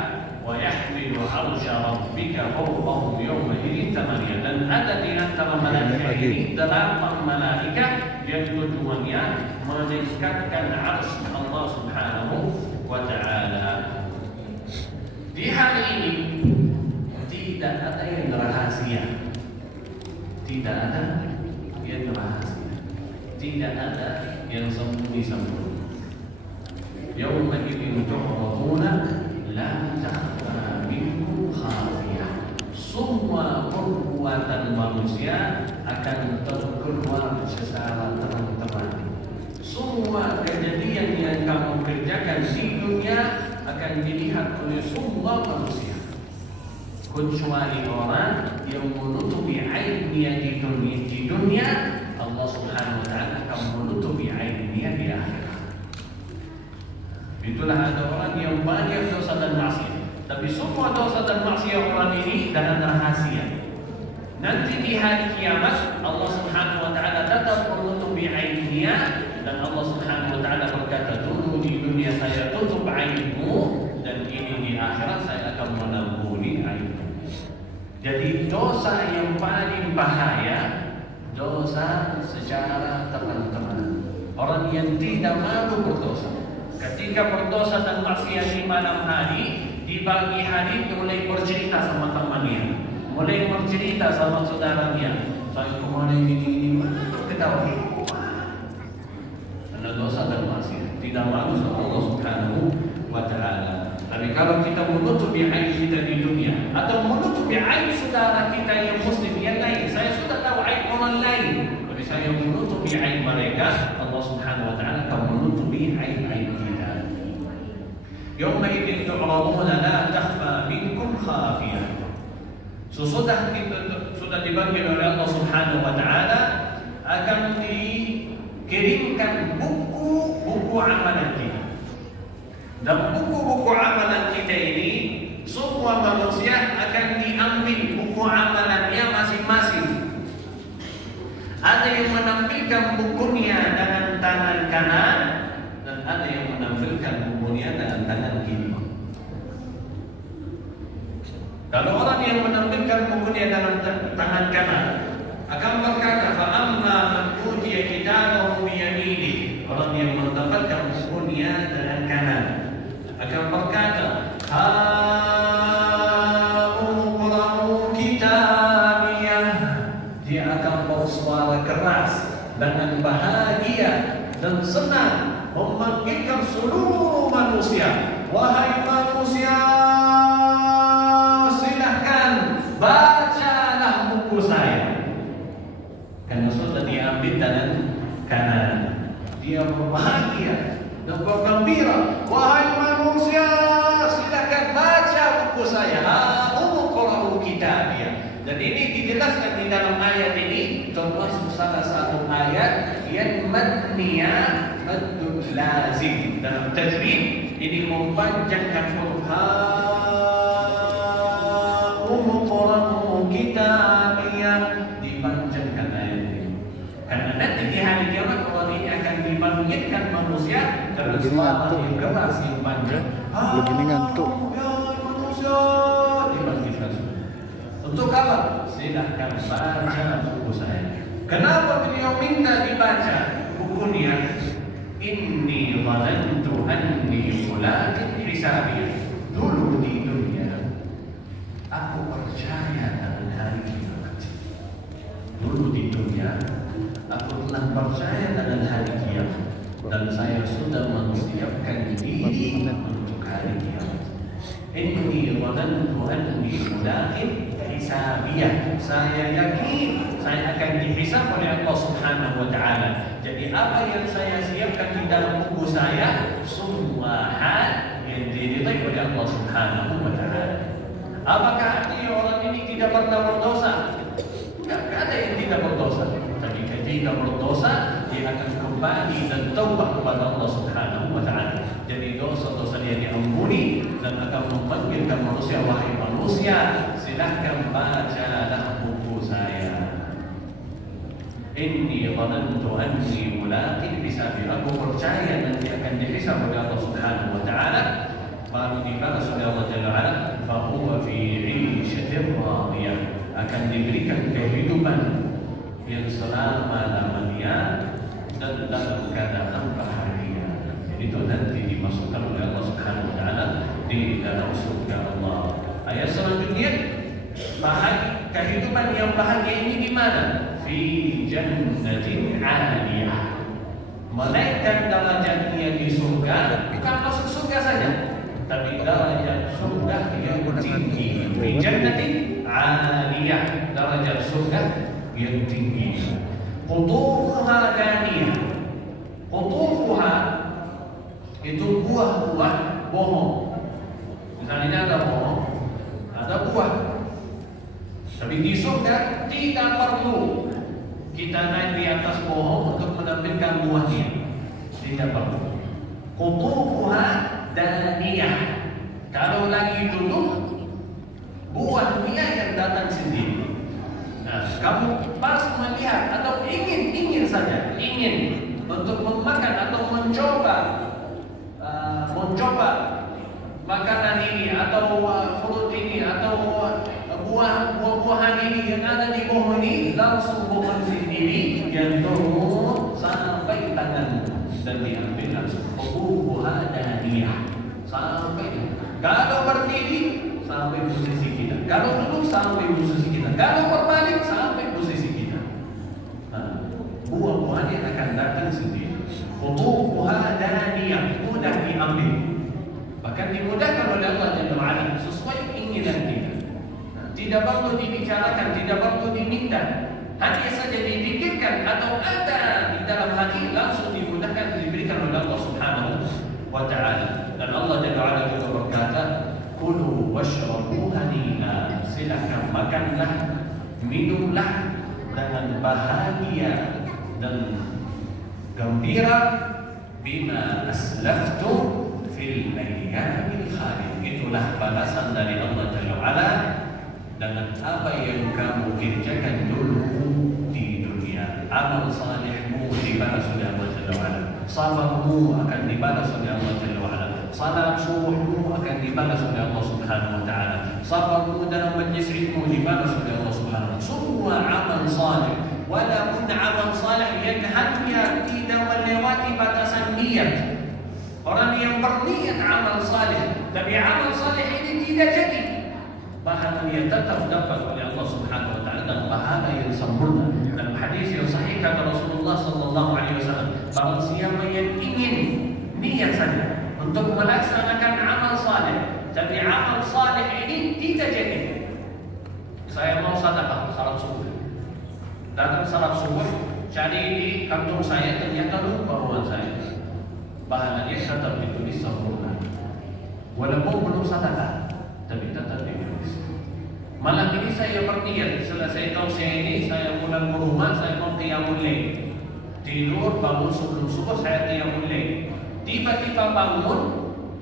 wa yahmilu 'arsya rabbika fawqahum yawma idzin thamaniya. Dan ada di antara malaikat ini 8 malaikat yang tujuannya meningkatkan 'arsy Allah Subhanahu wa Ta'ala. Di hari ini tidak ada yang rahasia, tidak ada yang rahasia, tidak ada yang sembunyi-sembunyi. Yauma idzin tu'raduna la takhfa minkum khafiyah. Semua perbuatan manusia akan terkeluar secara terang-terang. Semua kejadian yang kamu kerjakan di dunia akan dilihat oleh semua manusia, kecuali orang yang menutupi aibnya di dunia. Allah Subhanahu wa Ta'ala akan menutupi aibnya di akhirat. Itulah ada orang yang banyak dosa dan maksiat, tapi semua dosa dan maksiat orang ini dalam rahasia. Nanti di hari kiamat Allah Subhanahu wa Ta'ala tetap menutupi aibnya, dan Allah Subhanahu wa Ta'ala berkata, dulu di dunia saya tutup aibmu, dan ini di akhirat saya akan mengampuni aibmu. Jadi dosa yang paling bahaya, dosa secara terang-terangan. Orang yang tidak malu berdosa, ketika berdosa dan maksiat di malam hari, di pagi hari mulai bercerita sama temannya, mulai bercerita sama saudaranya, saya kemarin ini ketahui, karena dosa dan maksiat, tidak malu sama Allah Subhanahu wa Ta'ala. Tapi kalau kita menutupi aib kita di dunia, atau menutupi aib saudara kita yang muslim yang lain, saya sudah tahu aib orang lain, tapi saya menutupi aib mereka, Allah Subhanahu wa Ta'ala akan menutupi aib-aib kita. Yauma idzin tu'raduna la takhfa minkum khafiyah. Sesudah dibagi oleh Allah Subhanahu wa Ta'ala, akan dikirimkan buku-buku amalan kita. Dan buku-buku amalan kita ini semua manusia akan diambil buku amalannya masing-masing. Ada yang menampilkan bukunya dengan tangan kanan dan ada yang menampilkan bukunya dengan tangan kiri. Kalau orang yang menampilkan bukunya dengan tangan kanan akan berkata, "Fa'amma man utiya kitabahu biyaminihi." Orang yang mendapatkan bukunya dengan kanan akan berkata, "Ha'umqra'u kitabiyah." Dia akan bersuara keras dengan bahagia dan senang memanggilkan seluruh manusia, "Wahai manusia, silahkan bacalah buku saya." Karena sudah diambil dengan kanan, dia berbahagia dan bergembira, "Wahai manusia, silakan baca buku saya. Ha'umqra'u kitabiyah." Dan ini dijelaskan di dalam ayat ini, termasuk salah satu ayat yang madniyah maddul lazim. Dalam tajwid ini mempanjangkan huruf ha'umqra'u kitabiyah, dipanjangkan ayat ini. Karena nanti di hari kiamat orang ini akan dibangkitkan manusia dengan suara yang keras yang panjang. Begini ngantuk. Manusia dibangkitkan. Untuk apa? Silahkan baca buku saya. Kenapa beliau minta dibaca bukunya? Inni dhanantu anni mulaqin hisabiyah. Dulu di dunia aku percaya dengan hari kiamat. Dulu di dunia aku telah percaya dengan hari kiamat dan saya sudah mempersiapkan diri untuk hari kiamat. Inni dhanantu anni mulaqin hisabiyah. Saya yakin saya akan dihisab oleh Allah Subhanahu wa taala. Jadi apa yang saya siapkan di dalam buku saya semua hal yang diridai oleh Allah Subhanahu wa taala. Apakah artinya orang ini tidak pernah berdosa? Tidak ada yang tidak berdosa. Tapi ketika berdosa dia akan kembali dan taubat kepada Allah Subhanahu wa taala. Jadi dosa-dosa dia diampuni dan akan memanggilkan manusia, "Wahai manusia, silahkan bacalah buku saya. Inni dhanantu anni mulaqin hisabi." Aku percaya nanti akan dihisab oleh Allah Subhanahu wa taala. Baru dibalas oleh Allah Jalla wa ala, "Fa huwa fi 'ishatin radiyah." Akan diberikan kehidupan yang selama-lamanya dan dalam keadaan bahagia. Itu nanti dimasukkan oleh Allah Subhanahu wa taala di dalam surga Allah. Ayat selanjutnya, kehidupan yang bahagia ini di mana? Fi jannatin 'aliyah. Menaikkan derajatnya di surga, bukan masuk surga saja, tapi derajat surga yang tinggi. Fi jannatin 'aliyah, derajat surga yang tinggi. Qutufuha daniyah. Qutufuha itu buah-buah bohong. Misalnya ada bohong, ada buah. Tapi di surga tidak perlu kita naik di atas pohon untuk menampilkan buahnya. Tidak perlu. Qutufuha daniyah. Kalau lagi duduk, buahnya yang datang sendiri. Nah, kamu pas melihat atau ingin saja, ingin untuk memakan atau mencoba makanan ini atau fruit ini atau buah-buahan ini yang ada di pohon ini, langsung pohon sendiri yang turun sampai tanganmu dan diambil langsung. Buah daniyah sampai. Kalau berdiri sampai posisi kita, kalau duduk sampai posisi kita, kalau berbalik sampai posisi kita. Buah-buahnya akan datang sendiri. Qutufuha daniyah, mudah diambil. Bahkan dimudahkan oleh Allah Jalla wa ala sesuai keinginan kita. Tidak perlu dibicarakan, tidak perlu diminta. Hanya saja dipikirkan atau ada di dalam hati, langsung dimudahkan, diberikan oleh Allah Subhanahu wa taala. Dan Allah Jalla wa ala juga berkata, "Kulu washrabu hani'a." Silakan makanlah, minumlah dengan bahagia dan gembira, bima aslaftum fil ayyamil khaliyah. Itulah balasan dari Allah Jalla wa'ala dengan apa yang kamu kerjakan dulu di dunia. Amal salihmu dibalas oleh Allah Jalla wa'ala, sabarmu akan dibalas oleh Allah Jalla wa'ala, salat subuhmu akan dibalas oleh Allah Subhanahu wa ta'ala, sabarmu dalam majlis ilmu dibalas oleh Allah Subhanahu wa ta'ala. Semua amal salih, walaupun amal salih yang hanya tidak melewati batasan niat. Orang yang berniat amal salih, tapi amal salih ini tidak jadi, pahala dia tetap dapat oleh Allah Subhanahu wa ta'ala dan pahala yang sempurna. Dalam hadis yang sahih kata Rasulullah sallallahu alaihi wasallam, barang siapa yang ingin niat saja untuk melaksanakan amal salih, tapi amal salih ini tidak jadi. Saya mau sedekah salat subuh. Datang salat subuh, cari di kantor saya, ternyata lupa uang saya. Pahalanya tetap ditulis sempurna. Walaupun belum sedekah, tapi tetap ditulis. Malam ini saya berniat, selesai tausiah ini saya pulang ke rumah, saya mau qiyamul lail. Tidur, bangun sebelum subuh saya qiyamul lail. Tiba-tiba bangun,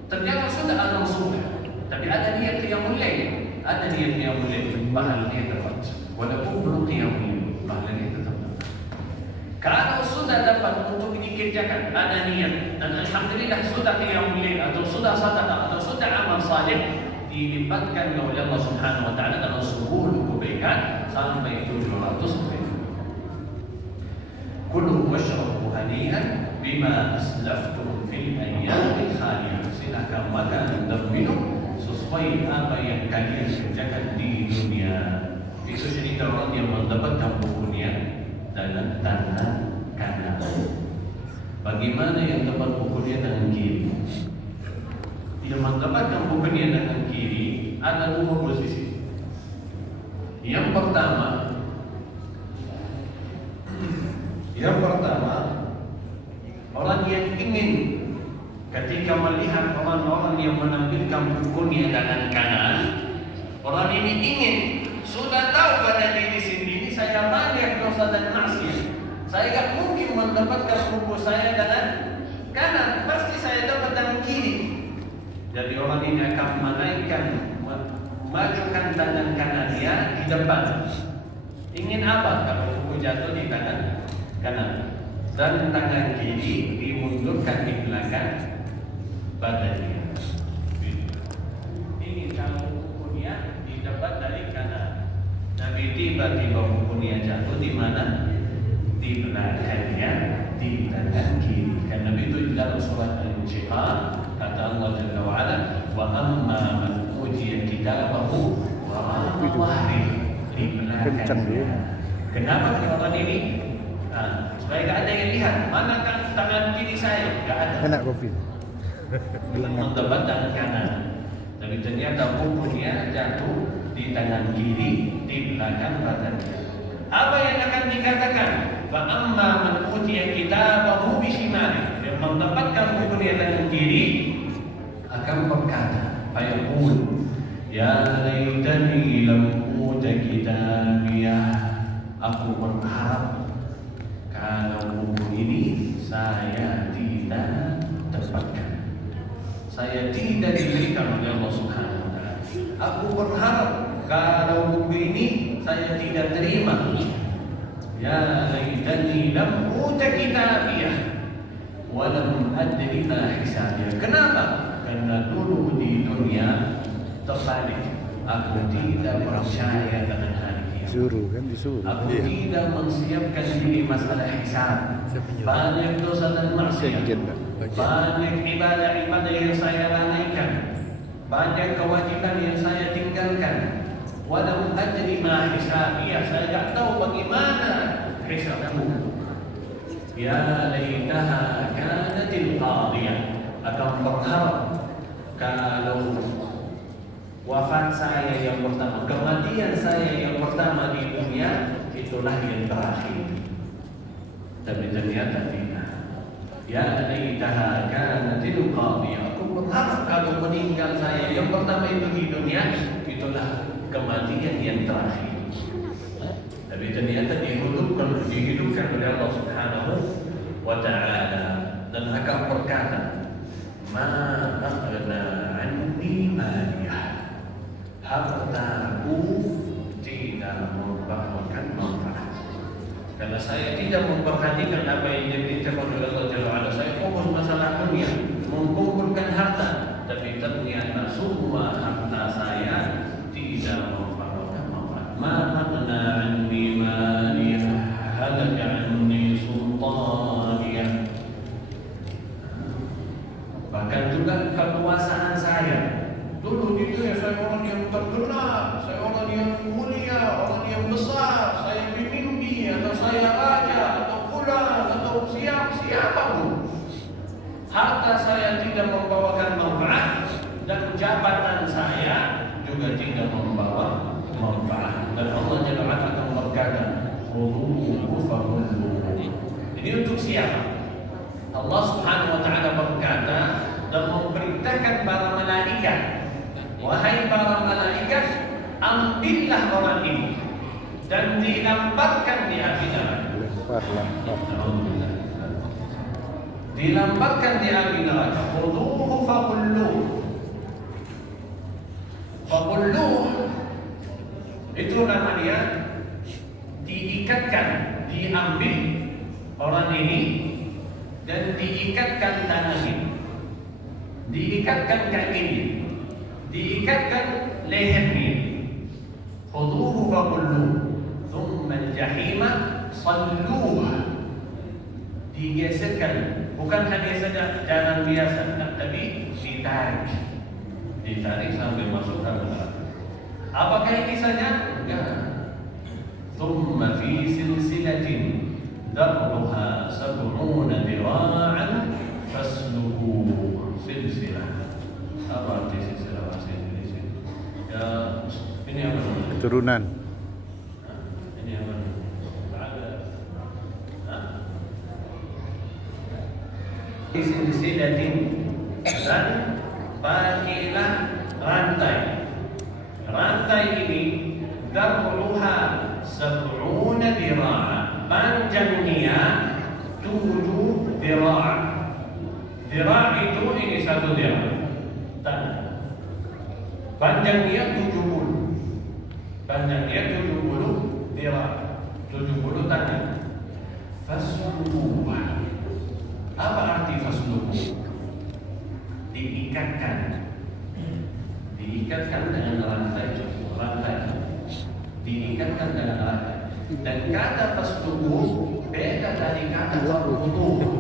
ternyata sudah azan subuh, tapi ada niat qiyamul lail, ada niat qiyamul lail, pahalanya dapat. Walaupun belum qiyamul lail, pahalanya tetap dapat. Kalau sudah dapat untuk dikerjakan, ada niat, dan alhamdulillah sudah qiyamul lail atau sudah sedekah atau sudah amal saleh, dilipatkan oleh Allah Subhanahu wa ta'ala dalam 10 kebaikan sampai 700 kebaikan. Kulu washrabu hani'an bima aslaftum fil ayyamil khaliyah. Silakan makan dan minum sesuai apa yang kalian kerjakan di dunia. Itu cerita orang yang mendapatkan bukunya dalam tangan kanan. Bagaimana yang dapat bukunya dengan kiri? Yang mendapatkan bukunya dengan kiri ada 2 posisi. Yang pertama, orang yang ingin ketika melihat orang-orang yang menampilkan bukunya dengan kanan, orang ini ingin, sudah tahu pada diri sendiri saya banyak dosa dan maksiat, saya tak mungkin mendapatkan buku saya dengan kanan, pasti saya dapat dengan kiri. Jadi orang ini akan menaikkan, majukan tangan kanannya di depan. Ingin apa? Kalau buku jatuh di tangan kanan, dan tangan kiri dimundurkan di belakang badannya. Ini kalau bukunya didapat dari kanan, tapi tiba-tiba bukunya jatuh di mana? Di belakangnya, di tangan kiri. Karena itu dalam surat Al-Insyirah kata Allah Jalla wa'ala, wa amma man utiya kitabahu wara'a dhahrihi, di belakangnya. Kenapa orang ini? Supaya tak ada yang lihat mana kan tangan kiri saya, tak ada. Enak kopi. Mendapat tangan kanan, tapi ternyata bukunya jatuh di tangan kiri, di belakang badannya. Apa yang akan dikatakan? Wa amma man utiya kitabahu bishimalihi, yang mendapatkan bukunya tangan kiri akan berkata, fayaqul ya laitani lam uta kitabiyah, aku berharap kalau buku ini saya tidak dapatkan, saya tidak diberikan oleh Allah Subhanahu wa ta'ala. Aku berharap kalau buku ini saya tidak terima. Ya laitani lam uta kitabiyah wa lam adri ma hisabiyah. Kenapa? Karena dulu di dunia terbalik, aku tidak percaya dengan hari kiamat. Disuruh kan, disuruh. Aku tidak menyiapkan diri masalah hisab. Banyak dosa dan maksiat, banyak ibadah-ibadah yang saya lalaikan, banyak kewajiban yang saya tinggalkan. Walau adri ma hisabiyah, saya tak tahu bagaimana hisabku. Ya laitaha kanatil qadiyah, akan berharap kalau wafat saya yang pertama, kematian saya yang pertama di dunia, itulah yang terakhir. Tapi ternyata tidak. Ya laitaha kanatil qadiyah, aku berharap kalau meninggal saya yang pertama itu di dunia, itulah kematian yang terakhir. Tapi ternyata dihidupkan oleh Allah Subhanahu wa ta'ala, dan akan berkata, ma aghna anni maliyah, hartaku tidak membawakan manfaat. Karena saya tidak memperhatikan apa yang diberitakan oleh Allah Jalla wa'ala, saya fokus masalah dunia, mengumpulkan harta, tapi ternyata semua harta saya tidak membawakan manfaat. Ma aghna anni maliyah, halaka anni sultaniyah. Bahkan juga kekuasaan saya. Dulu itu ya saya orang yang terkenal, saya orang yang mulia, orang yang besar, saya pemimpin atau saya raja atau fulan atau siapa pun. Harta saya tidak membawakan manfaat dan jabatan saya juga tidak membawa manfaat. Dan Allah Jalla wa'ala akan berkata, "Khudhuhu fakhudhuhu." Ini untuk siapa? Allah Subhanahu wa taala berkata dan memerintahkan para malaikat, wahai para malaikat, ambillah orang ini dan dilamparkan di api neraka. Dilamparkan di api neraka. Khudhuhu faqulluh. Faqulluh itu namanya diikatkan, diambil orang ini dan diikatkan tangannya, diikatkan kakinya, diikatkan lehernya. Khudhuhu faqulluh, thumma al-jahima salluha. Digeserkan, bukan hanya saja jalan biasa, tapi ditarik sampai masuk ke neraka. Apakah ini saja? Enggak. Thumma fi silsilatin dar'uha 70 dira'an fasluhu. Silsilah. Apa arti silsilah bahasa Indonesia? Ya, ini apa? Keturunan. Ini apa? Silsilatin, dan pakailah rantai. Rantai ini dar'uha 70 dira'an, panjangnya 7 dira'. Dira' itu ini 1 dira'. Panjangnya 70. Panjangnya 70 dira'. 70 tangan. Fasluhu. Apa arti fasluhu? Diikatkan. Diikatkan dengan rantai. Diikatkan dengan rantai. Dan kata fasluhu beda dari kata farqutuh.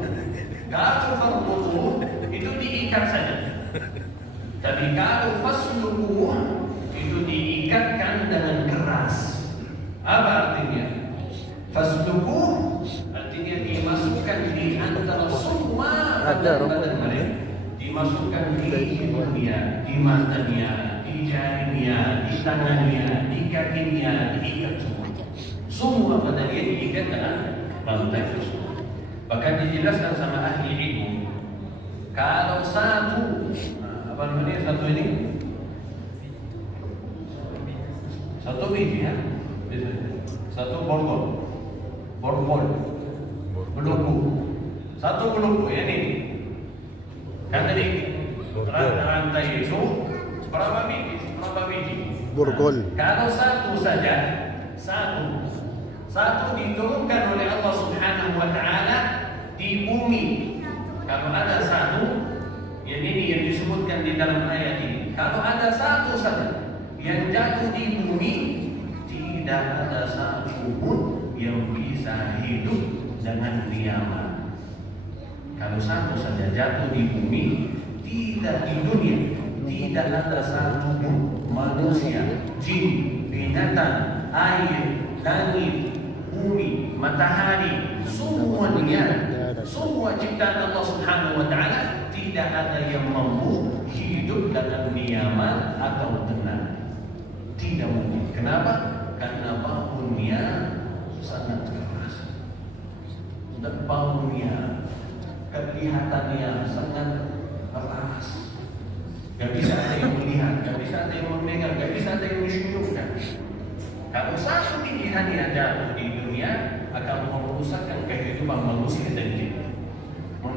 Kalau farqutuh itu diikat saja. Tapi kalau fasluhu itu diikatkan dengan keras. Apa artinya? Fasluhu artinya dimasukkan di antara semua badan mereka. Dimasukkan di hidungnya, di matanya, di jarinya, di tangannya, di kakinya, diikat semua. Semua badannya diikat dengan rantai tersebut. Bahkan dijelaskan sama ahli ilmu, kalau satu apa namanya satu ini satu biji ya, satu borgol, belenggu, satu belenggu ya ini. Kan tadi rantai itu berapa biji? Borgol. Kalau satu saja, satu diturunkan oleh Allah Subhanahu wa taala di bumi. Kalau ada satu, yang ini yang disebutkan di dalam ayat ini. Kalau ada satu saja yang jatuh di bumi, tidak ada satu pun yang bisa hidup dengan nyaman. Kalau satu saja jatuh di bumi, tidak di dunia, tidak ada satu pun manusia, jin, binatang, air, langit, bumi, matahari, semuanya, semua ciptaan Allah Subhanahu wa taala tidak ada yang mampu hidup dalam nyaman atau tenang. Tidak mungkin. Kenapa? Karena baunya sangat keras. Dan baunya kelihatannya sangat keras. Gak bisa ada yang melihat, gak bisa ada yang mendengar, gak bisa ada yang mensyukurkan. Kalau satu pilihannya jatuh di dunia akan merusakkan kehidupan manusia dan jin,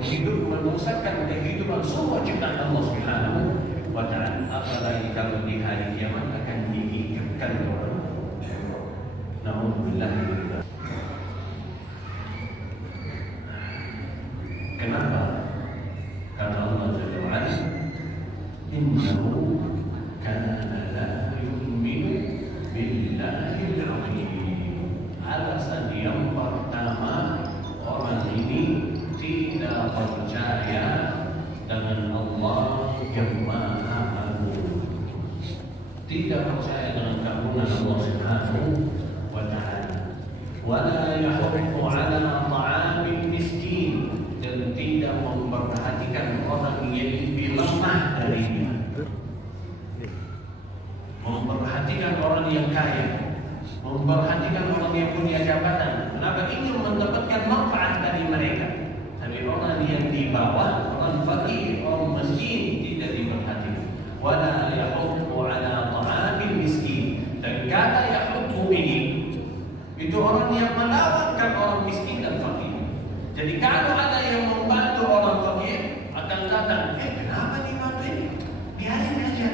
memusatkan kehidupan semua ciptaan Allah Subhanahu wa Ta'ala. Apalagi kalau di hari kiamat akan diikatkan orang. Na'udzubillah. Kenapa? Kata Allah Jalla wa Ala, innahu kana la yu'minu billahil azim. Alasan yang pertama, orang ini tidak percaya dengan Allah yang Maha Agung, tidak percaya dengan keagungan Allah Subhanahu wa Ta'ala. Wala yahuddu ala ta'amil miskin, dan tidak memperhatikan orang yang lebih lemah darinya, memperhatikan orang yang kaya, memperhatikan orang yang punya jabatan. Kenapa? Ingin mendapatkan manfaat dari mereka. Tapi orang yang di bawah, orang fakir, orang miskin tidak diperhatikan. Wala yahuddu ala ta'amil miskin. Dan kata yahuddu ini, itu orang yang melawankan orang miskin dan fakir. Jadi kalau ada yang membantu orang fakir, akan datang, kenapa dibantu ini? Biarin aja.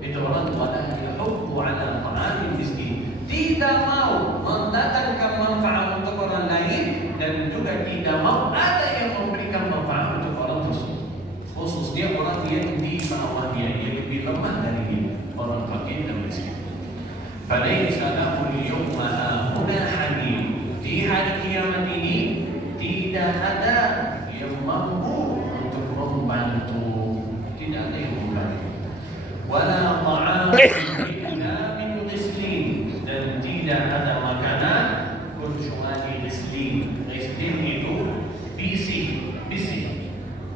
Itu orang wala yahuddu ala ta'amil miskin. Tidak mau mendatangkan manfaat untuk orang lain, dan juga tidak mau ada yang memberikan manfaat untuk orang tersebut, khususnya orang yang di bawahnya, yang lebih lemah dari dia, orang fakir dan miskin. Falaisa lahu al-yawma hahuna hamim. Di hari kiamat ini tidak ada yang mampu untuk membantu, tidak ada yang membantu. Wala ta'am illa min ghislin, dan tidak ada makanan kecuali ghislin. Ghislin itu bisi.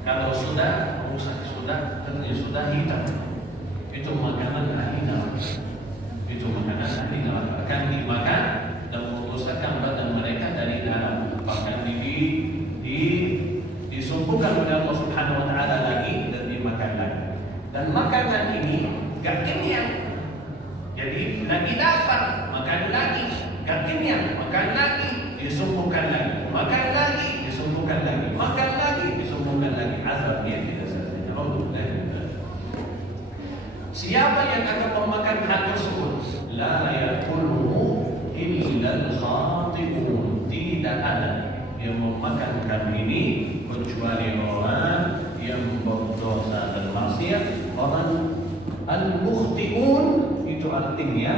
Kalau sudah rusak, sudah hitam, itu makanan ahli neraka. Itu makanan ahli neraka, akan dimakan dan merusakkan badan mereka dari dalam. Bahkan disumpukan oleh Allah Subhanahu wa Ta'ala lagi dan dimakan lagi. Dan makanan ini gak kenyang. Jadi lagi dapat, makan lagi, gak kenyang, makan lagi, disumpukan lagi, makan lagi, disumpukan lagi, makan lagi, disumpukan lagi. Azabnya tidak selesai. Siapa yang akan memakan hal tersebut? La yakuluhu illa al-khati'un. Tidak ada yang memakan ini kecuali orang yang berdosa dan maksiat. Orang al-mukhti'un itu artinya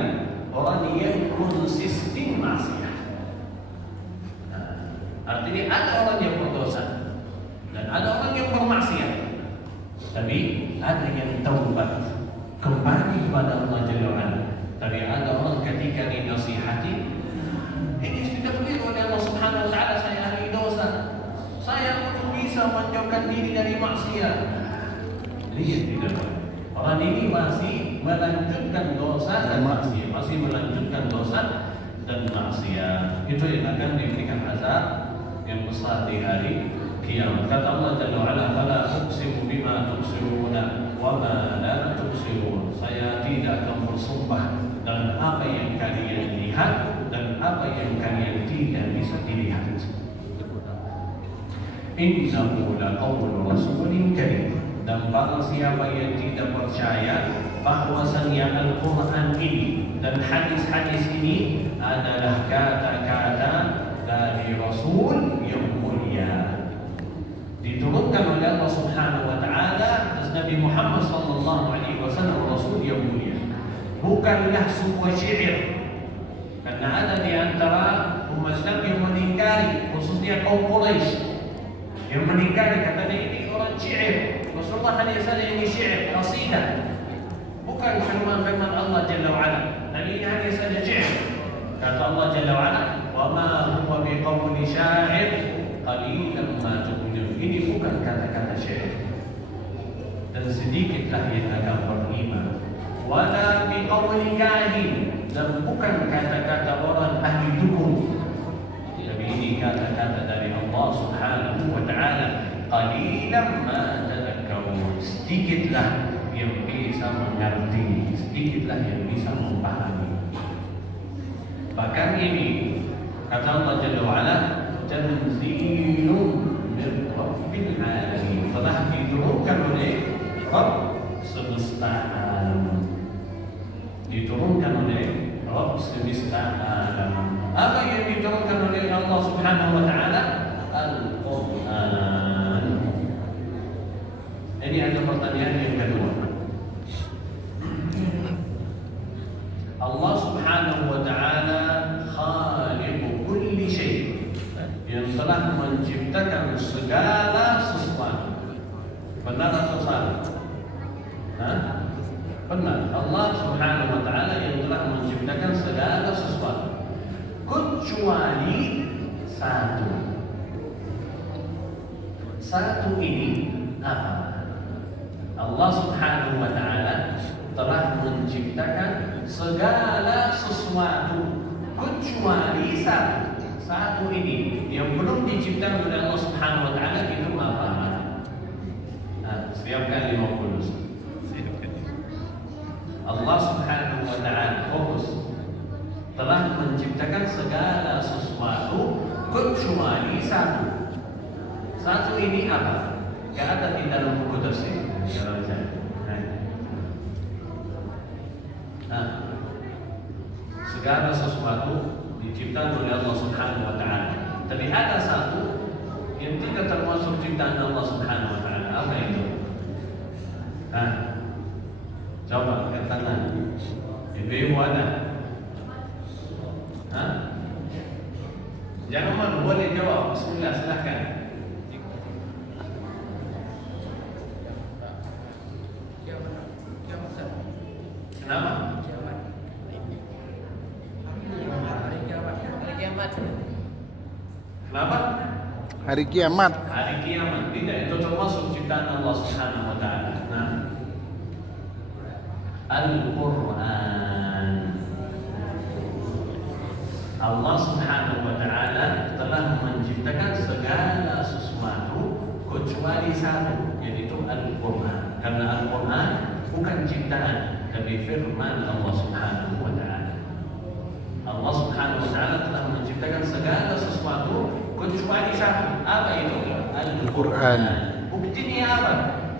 orang yang konsisten maksiat. Artinya ada orang yang berdosa dan ada orang yang bermaksiat, tapi ada yang taubat, kembali kepada Allah Jalla wa'ala. Tapi ada orang ketika dinasihati, ini sudah clear oleh Allah Subhanahu wa Ta'ala, saya ahli dosa, saya belum bisa menjauhkan diri dari maksiat. Lihat tidak, orang ini masih melanjutkan dosa dan maksiat, masih melanjutkan dosa dan maksiat. Itu yang akan diberikan azab yang besar di hari kiamat. Kata Allah Jalla wa'ala, fala uqsimu bima tubsiruna wa ma la tubsirun. Saya tidak akan bersumpah dengan apa yang kalian lihat dan apa yang kalian tidak bisa dilihat. Innahu laqawlu rasulin karim. Dan barang siapa yang tidak percaya bahwasanya Al-Quran ini dan hadis-hadis ini adalah kata-kata dari Rasul yang mulia, diturunkan oleh Allah Subhanahu wa Ta'ala atas Nabi Muhammad sallallahu alaihi wasallam, Rasul yang mulia, bukanlah sebuah syair. Karena ada di antara umat Islam yang meningkari, khususnya kaum Quraisy, yang meningkari, katanya ini orang syair. Rasulullah hanya saja ini syair, qasidah, bukan firman-firman Allah Jalla wa'ala. Dan ini hanya saja syair. Kata Allah Jalla wa'ala, wa ma huwa biqawli syair qalilan ma tu'minun. Ini bukan kata-kata syair, dan sedikitlah yang akan beriman. Wala biqawli kahin, dan bukan kata-kata orang ahli dukun. Tapi ini kata-kata dari Allah Subhanahu wa Ta'ala. Qalilan ma tadhakkarun, sedikitlah yang bisa mengerti, sedikitlah yang bisa memahami. Bahkan ini kata Allah Jalla wa'ala, tanzilun min Rabbil Alamin, telah diturunkan oleh Rabb semesta alam. Diturunkan oleh Rabb semesta alam. Apa yang diturunkan oleh Allah Subhanahu wa taala? Al-Qur'an. Ini ada pertanyaan yang kedua. Allah Subhanahu wa taala khaliqu kulli syai', yang telah menciptakan segala sesuatu. Benar atau salah? Benar. Allah Subhanahu wa taala yang telah menciptakan segala sesuatu kecuali satu. Satu ini apa? Allah Subhanahu wa taala telah menciptakan segala sesuatu kecuali satu. Satu ini yang belum diciptakan oleh Allah Subhanahu wa taala itu apa? Setiap kali mau fokus. Allah Subhanahu wa taala fokus telah menciptakan segala sesuatu kecuali satu. Satu ini apa? Gak ada di dalam buku tafsir. Segala sesuatu diciptakan oleh Allah Subhanahu wa taala. Tapi ada satu yang tidak termasuk ciptaan Allah Subhanahu wa taala. Apa itu? Coba angkat tangan. Ibu ada? Jangan malu, boleh jawab. Bismillah, silahkan. Kenapa? Kenapa? Hari kiamat. Hari kiamat. Tidak, itu termasuk ciptaan Allah Subhanahu wa taala. Nah, Al-Quran. Allah Subhanahu wa taala telah menciptakan segala sesuatu kecuali satu, yaitu Al-Quran. Karena Al-Quran bukan ciptaan, tapi firman Allah Subhanahu wa taala. Allah Subhanahu wa taala telah menciptakan segala sesuatu kecuali satu. Apa itu? Al-Quran. Buktinya apa?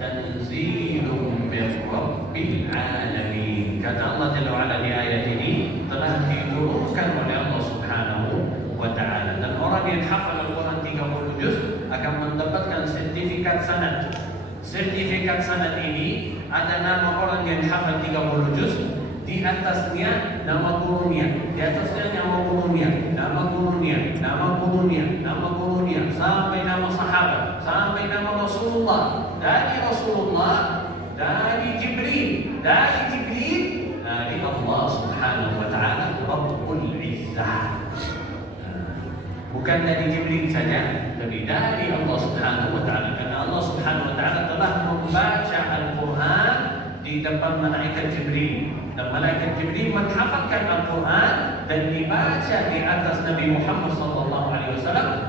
Tanzilun min Rabbil Alamin. Kata Allah Jalla wa Ala di ayat ini, telah diturunkan oleh Allah Subhanahu wa taala. Dan orang yang hafal Al-Quran 30 juz akan mendapatkan sertifikat sanad. Sertifikat sanad ini ada nama orang yang hafal 30 juz, di atasnya nama gurunya, di atasnya nama gurunya, nama gurunya, nama gurunya, nama gurunya, sampai nama sahabat, sampai nama Rasulullah, dari Rasulullah, dari Jibril, dari Allah Subhanahu wa taala Rabbul Izzah. Bukan dari Jibril saja, tapi dari Allah Subhanahu wa taala. Karena Allah Subhanahu wa taala telah membaca Al-Quran di depan malaikat Jibril, dan malaikat Jibril menghafalkan Al-Quran dan dibaca di atas Nabi Muhammad SAW.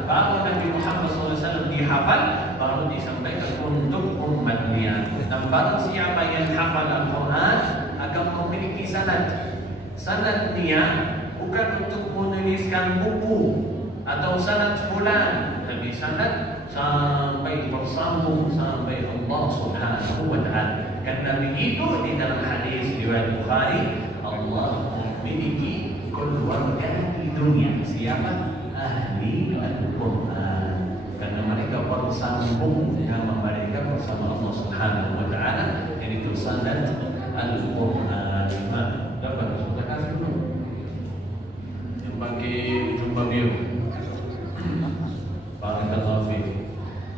Baru Nabi Muhammad SAW dihafal, baru disampaikan untuk umatnya. Dan barang siapa yang hafal Al-Quran akan memiliki sanad. Sanadnya bukan untuk menuliskan buku atau sanad fulan, tapi sanad sampai bersambung sampai Allah Subhanahu wa taala. Karena begitu di dalam hadis riwayat Bukhari, Allah memiliki keluarga di dunia. Siapa? Ahli Al-Quran. Karena mereka bersambung nama mereka bersama Allah Subhanahu wa taala, yaitu sanad Al-Quran. Dapat sudah kasih dulu. Yang pakai jubah biru. Barakallahu fiik.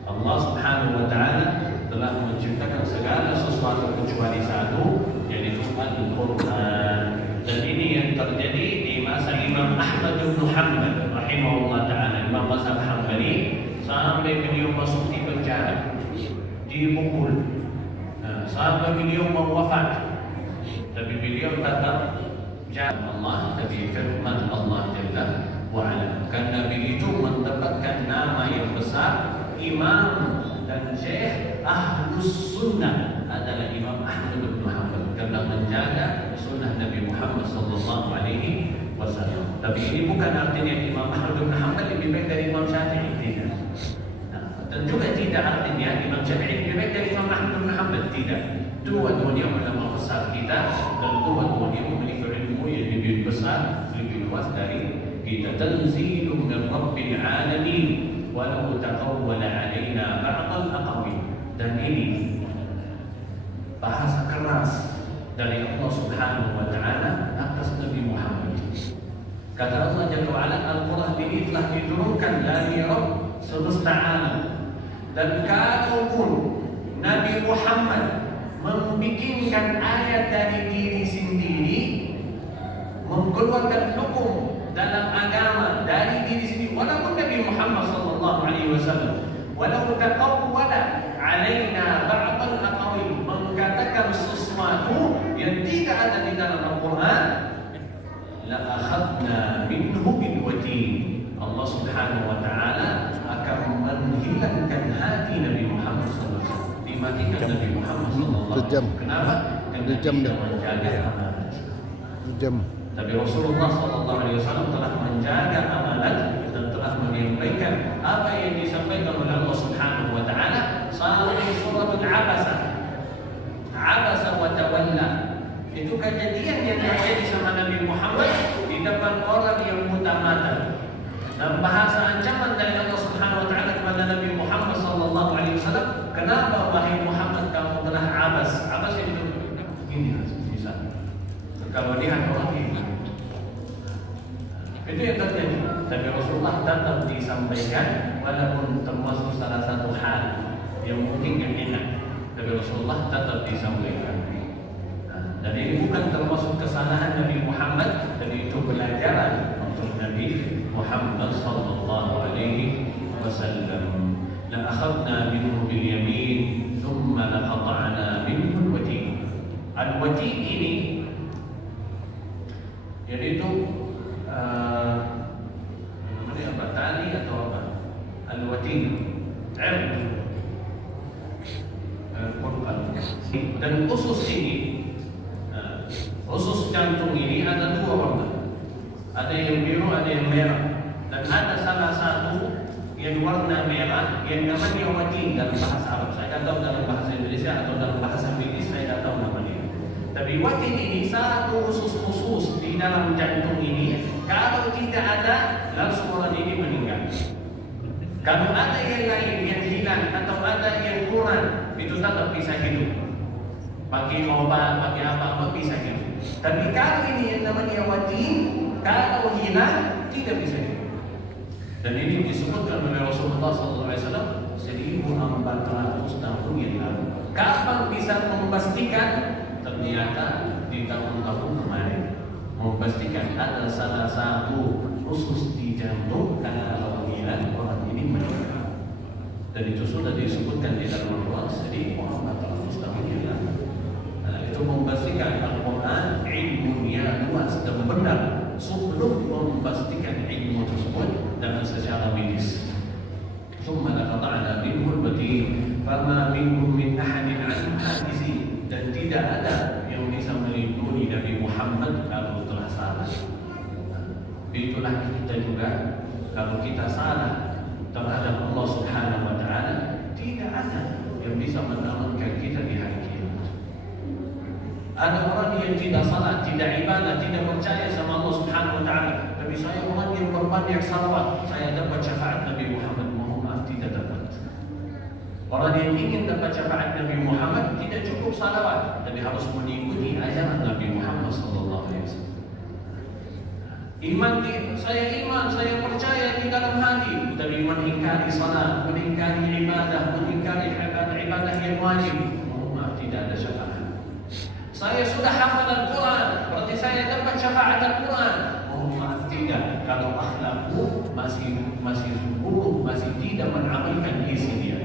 Allah Subhanahu wa taala telah menciptakan segala sesuatu kecuali satu, yaitu Al-Quran. Dan ini yang terjadi di masa Imam Ahmad bin Hanbal rahimahullah taala, Imam mazhab Hambali, sampai beliau masuk di penjara, dipukul, sampai beliau mau wafat. Tapi beliau tetap jalan Allah, tapi firman Allah Jalla wa Ala. Karena begitu mendapatkan nama yang besar, Imam dan Syekh Ahlus Sunnah adalah Imam Ahmad bin Hanbal, karena menjaga sunnah Nabi Muhammad sallallahu alaihi wasallam. Tapi ini bukan artinya Imam Ahmad bin Hanbal lebih baik dari Imam Syafi'i, tidak. Nah, Dan juga tidak artinya Imam Syafi'i lebih dari Imam Ahmad bin Hanbal, tidak. Dua-duanya ulama besar kita dan dua-duanya memiliki ilmu yang lebih besar, lebih luas dari kita. Tanzilun min Rabbil Alamin walau taqawwala alaina ba'dal aqawil. Dan ini bahasa keras dari Allah Subhanahu wa taala atas Nabi Muhammad. Kata Allah Jalla wa Ala, Al-Quran ini telah diturunkan dari Rabb semesta alam. Dan kalaupun Nabi Muhammad membikinkan ayat dari diri sendiri, mengeluarkan hukum dalam agama dari diri sendiri, walaupun Nabi Muhammad sallallahu alaihi wasallam walau taqawwala alaina ba'dal aqawil, mengatakan sesuatu yang tidak ada di dalam Al-Quran, la akhadna minhu bil watin. Allah Subhanahu wa taala akan menghilangkan hati Nabi Muhammad sallallahu alaihi wasallam, dimatikan Nabi Muhammad sallallahu alaihi wasallam. Kenapa? Karena dia menjaga amanat. Tapi Rasulullah sallallahu alaihi wasallam telah menjaga amanat dan telah menyampaikan apa yang disampaikan oleh Allah Subhanahu wa taala sampai suratul Abasa wa tawalla. Itu kejadian yang terjadi sama Nabi Muhammad di depan orang yang buta mata. Dan bahasa ancaman dari Allah Subhanahu wa taala kepada Nabi Muhammad sallallahu alaihi wasallam, kenapa wahai Muhammad kamu telah abas? Abas itu ini bisa. Kalau lihat orang ini, itu yang terjadi. Tapi Rasulullah tetap disampaikan walaupun termasuk salah satu hal yang mungkin enak. Tapi Rasulullah tetap disampaikan. Dan ini bukan termasuk kesalahan Nabi Muhammad, dan itu pelajaran untuk Nabi Muhammad sallallahu alaihi wasallam. La akhadna minhu bil yamin thumma la qata'na minhu al-watin. Al-watin ini yaitu apa, tali atau apa? Al-watin dan usus ini, usus jantung ini ada dua warna, ada yang biru, ada yang merah, dan ada salah satu yang warna merah yang namanya watin dalam bahasa Arab. Saya tidak tahu dalam bahasa Indonesia atau dalam bahasa Inggris, saya tidak tahu namanya. Tapi watin ini satu usus khusus di dalam jantung ini, kalau tidak ada langsung orang ini meninggal. Kalau ada yang lain yang hilang atau ada yang kurang, itu tetap bisa hidup. Pakai obat, pakai apa-apa bisa hidup. Tapi kalau ini yang namanya watin, kalau hilang tidak bisa hidup. Dan ini disebutkan oleh Rasulullah SAW 1400 tahun yang lalu. Kapan bisa memastikan? Ternyata di tahun-tahun kemarin memastikan ada salah satu usus di jantung, karena kalau hilang orang ini meninggal. Dan itu sudah disebutkan di dalam Al-Quran 1400 tahun yang lalu. Itu memastikan Al-Quran ilmunya luas dan benar sebelum memastikan ilmu tersebut dengan secara medis. Thumma laqata'na minhu al-watin fama minkum min ahadin 'anhu hajizin. Dan tidak ada yang bisa melindungi Nabi Muhammad kalau telah salah. Itulah kita juga, kalau kita salah terhadap Allah Subhanahu wa taala, tidak ada yang bisa menyelamatkan kita di hari kiamat. Ada orang yang tidak salat, tidak ibadah, tidak percaya sama Allah Subhanahu wa taala, tapi saya orang yang berbanyak salawat, saya dapat syafaat Nabi Muhammad. Mohon maaf, tidak dapat. Orang yang ingin dapat syafaat Nabi Muhammad tidak cukup salawat, tapi harus mengikuti ajaran Nabi Muhammad sallallahu alaihi wasallam. Saya percaya di dalam hati, tapi mengingkari salat, mengingkari ibadah, mengingkari ibadah yang wajib. Mohon maaf, tidak ada syafaat. Saya sudah hafal Al-Quran, berarti saya dapat syafaat Al-Quran. Mohon maaf, tidak. Kalau akhlakku masih buruk, masih tidak mengamalkan isinya.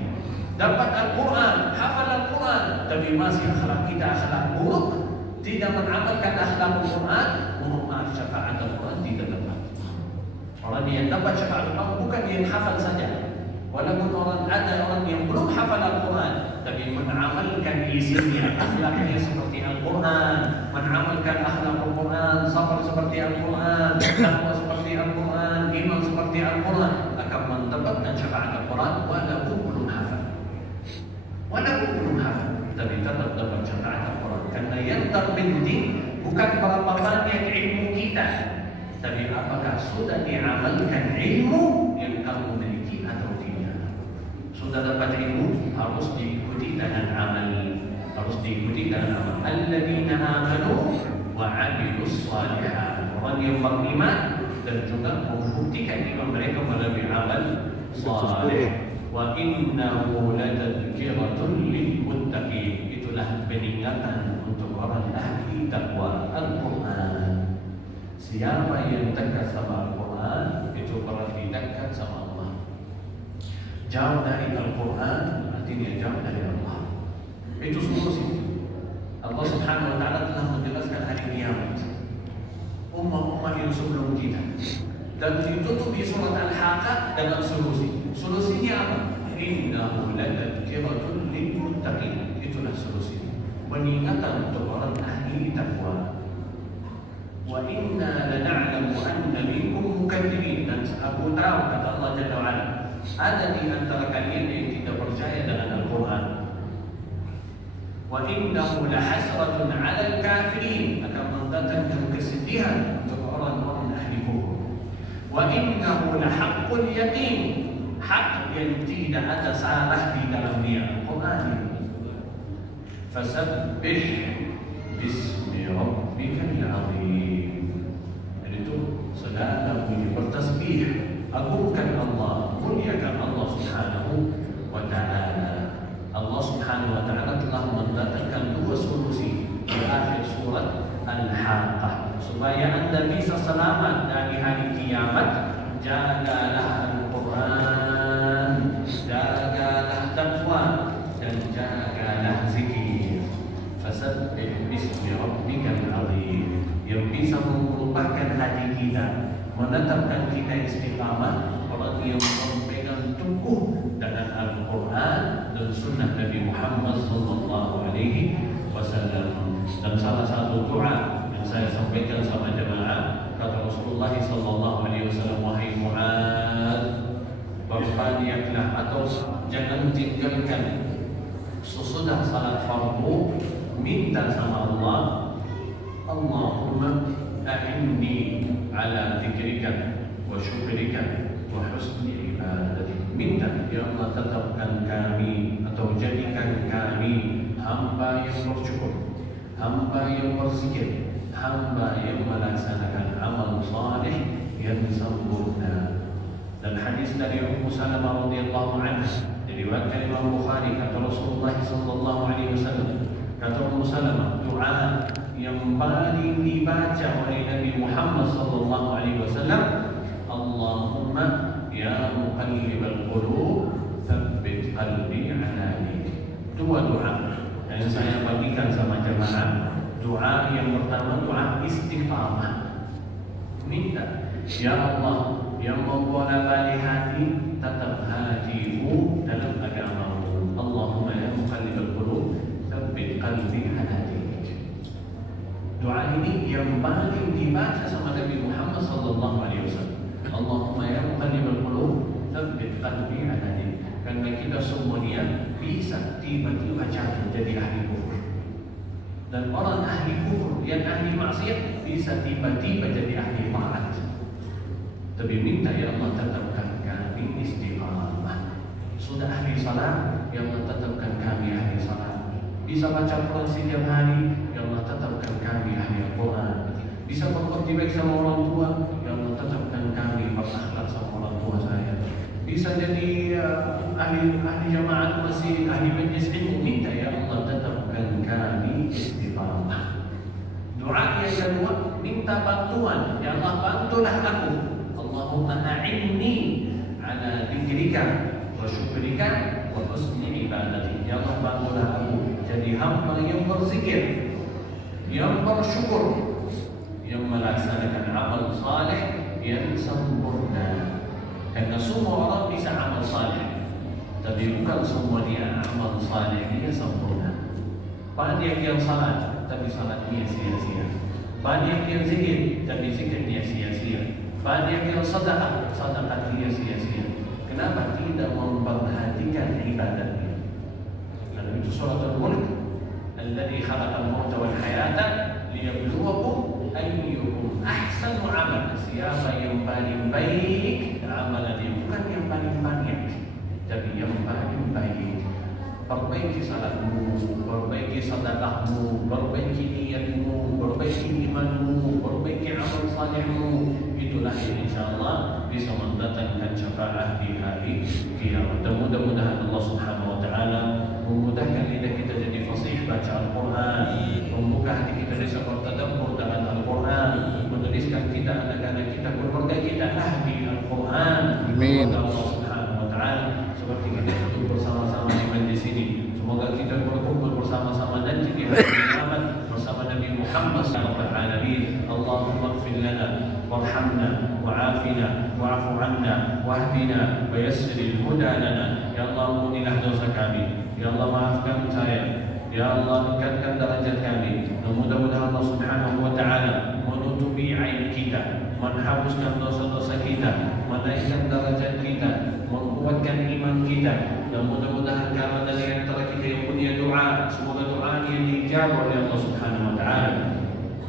Dapat Al-Quran, hafal Al-Quran, tapi masih akhlak kita akhlak buruk, tidak mengamalkan akhlak Al-Quran, mohon maaf, syafaat Al-Quran tidak dapat. Orang yang dapat syafaat Al-Quran bukan yang hafal saja. Walaupun ada orang yang belum hafal Al-Quran, tapi mengamalkan isinya, akhlaknya seperti Al-Quran, mengamalkan akhlak Al-Quran, sabar seperti Al-Quran, takwa seperti Al-Quran, iman seperti Al-Quran, akan mendapatkan syafaat Al-Quran walaupun belum walaupun belum hafal, tapi tetap dapat cacaan Al-Quran. Karena yang terpenting bukan berapa banyak ilmu kita, tapi apakah sudah diamalkan ilmu yang kamu miliki atau tidak. Sudah dapat ilmu, harus diikuti dengan amal. Harus diikuti dengan amal. Alladzina amanu wa 'amilus shalihat. Orang yang beriman dan juga membuktikan iman mereka melalui amal saleh. Wa innahu latadhkiratun lil muttaqin. Itulah peringatan untuk orang ahli takwa. Al-Quran. Siapa yang dekat sama Al-Quran itu berarti dekat sama Allah. Jauh dari Al-Quran artinya jauh dari Allah. Itu solusi. Allah Subhanahu wa taala telah menjelaskan hari kiamat. Umat-umat yang sebelum kita. Dan ditutup di surat Al-Haqqah dengan solusi. Solusinya apa? Innahu latadhkiratun lil muttaqin. Itulah solusi. Peringatan untuk orang ahli takwa. Wa inna lana'lamu anna minkum mukadzibin. Dan aku tahu kata Allah Jalla wa Ala, ada di antara kalian yang tidak percaya dengan Al-Quran. Wa innahu lahasratun 'alal kafirin. Akan mendatangkan kesedihan untuk orang-orang ahli kufur. Wa innahu lahaqqul yaqin. Hak yang tidak ada salah di dalamnya. Al-Quran. Fasabbih bismi rabbikal azim. Itu saudara punya bertasbih, agungkan Allah, muliakan Allah Subhanahu wa taala. Allah Subhanahu wa taala telah mendatangkan dua solusi di akhir surat Al-Haqqah supaya Anda bisa selamat dari hari kiamat. Jagalah Al-Quran, jagalah takwa, dan jagalah zikir. Fasabbih bismi rabbikal azim. Yang bisa mengubahkan hati kita, menetapkan kita istiqamah, orang yang berpegang teguh dengan Al-Quran dan Sunnah Nabi Muhammad sallallahu alaihi wasallam. Dan salah satu doa yang saya sampaikan sama jemaah, kata Rasulullah sallallahu alaihi wasallam, wahai Mu'adz, berbanyaklah atau jangan tinggalkan sesudah salat fardu, minta sama Allah, Allahumma a'inni ala dzikrika wa syukrika wa husni ibadatik. Minta, ya Allah, tetapkan kami atau jadikan kami hamba yang bersyukur, hamba yang berzikir, hamba yang melaksanakan amal saleh yang sempurna. Dan hadis dari Ummu Salamah radhiyallahu anha diriwayatkan Imam Bukhari, kata Rasulullah sallallahu alaihi wasallam, kata Ummu Salamah, doa yang paling dibaca oleh Nabi Muhammad sallallahu alaihi wasallam, Allahumma ya muqallibal qulub tsabbit qalbi ala dinik. Dua doa yang saya bagikan sama jemaah. Doa yang pertama, doa istiqamah. Minta, ya Allah, yang membola balik hati, tetap hatimu dalam agamamu. Allahumma ya muqallibal qulub tsabbit qalbi ala dinik. Doa ini yang paling dibaca sama Nabi Muhammad sallallahu alaihi wasallam. Allahumma ya muqallibal qulub tsabbit qalbi ala dinik. Karena kita semuanya bisa tiba-tiba jatuh jadi ahli kufur. Dan orang ahli kufur yang ahli maksiat bisa tiba-tiba jadi ahli taat. Tapi minta, ya Allah, tetapkan kami istiqamah. Sudah ahli salat, ya Allah, tetapkan kami ahli salat. Bisa baca Quran setiap hari, ya Allah, tetapkan kami ahli Al-Quran. Bisa berbakti baik sama orang tua, ya Allah, tetapkan kami berakhlak sama orang tua saya. Bisa jadi ahli jamaah masjid, ahli majlis ilmu. Minta, ya Allah, tetapkan kami istiqamah. Doa yang kedua, minta bantuan, ya Allah, bantulah aku. Allahumma a'inni ala dzikrika wa syukrika wa husni ibadatik. Ya Allah, bantulah aku jadi hamba yang berzikir, yang bersyukur, yang melaksanakan amal saleh yang sempurna. Karena semua orang bisa amal saleh, tapi bukan semua dia amal saleh dia sempurna. Banyak yang salat, tapi salatnya sia-sia. Banyak yang zikir, tapi zikirnya sia-sia. Banyak yang sedekah, sedekahnya sia-sia. Kenapa tidak memperhatikan ibadahnya? Dan itu suratul Mulk, alladzi khalaqal mauta wal hayata liyabluwakum ayyukum ahsanu amala. Siapa yang paling baik amalannya, bukan yang paling banyak, tapi yang paling baik. Perbaiki salatmu, perbaiki sedekahmu, perbaiki niatmu, perbaiki imanmu, perbaiki amal salehmu. Itulah yang insyaallah bisa mendatangkan syafaat di hari kiamat. Dan mudah-mudahan Allah Subhanahu wa taala memudahkan lidah kita jadi fasih baca Al-Qur'an, membuka hati kita bisa bertadabbur dengan Al-Qur'an, menuliskan kita, anak-anak kita, keluarga kita ahli Al-Qur'an. Amin. Allah Subhanahu wa taala seperti kita duduk bersama-sama di sini. Semoga kita berkumpul bersama-sama nanti di hari kiamat bersama Nabi Muhammad sallallahu alaihi wasallam. Allahumma ighfir lana warhamna wa'afina wa'fu 'anna wahdina wa yassir al-huda lana. Ya Allah, ampunilah dosa kami. Ya Allah, maafkan saya. Ya Allah, angkatkan derajat kami. Dan mudah-mudahan Allah Subhanahu wa taala menutupi aib kita, menghapuskan dosa-dosa kita, menaikkan derajat kita, menguatkan iman kita. Dan mudah-mudahan kalau dari antara kita yang punya doa, semoga doa yang dijawab oleh Allah Subhanahu wa taala.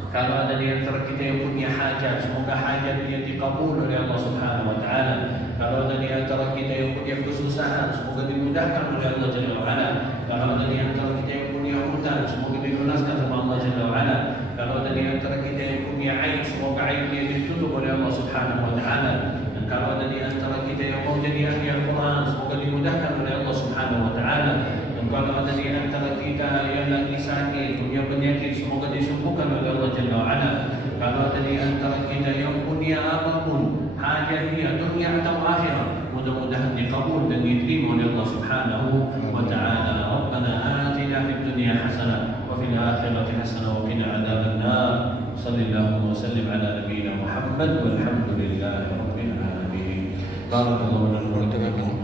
Kalau ada di antara kita yang punya hajat, semoga hajatnya dikabul oleh Allah Subhanahu wa taala. Kalau ada di antara kita yang punya kesusahan, semoga dimudahkan oleh Allah Jalla wa ala. Kalau ada di antara kita yang punya hutang, semoga dilunaskan oleh Allah Jalla wa ala. Kalau ada di antara kita yang punya aib, semoga aibnya ditutup oleh Allah Subhanahu wa taala. Dan kalau ada di antara kita yang mau jadi ahli Al-Quran, semoga dimudahkan oleh Allah Subhanahu wa taala. Dan kalau ada di antara kita yang lagi sakit, punya penyakit, semoga disembuhkan oleh Allah Jalla wa ala. Kalau ada di antara kita yang punya apapun, hajatnya dunia atau akhirat, mudah-mudahan dikabul dan diterima oleh Allah Subhanahu wa taala. Rabbana atina fid dunya hasanah wa fil akhirati hasanah wa qina adzabannar. Sallallahu wa sallim ala nabiyyina Muhammad walhamdulillahi rabbil alamin. Barakallahu lana wa lakum.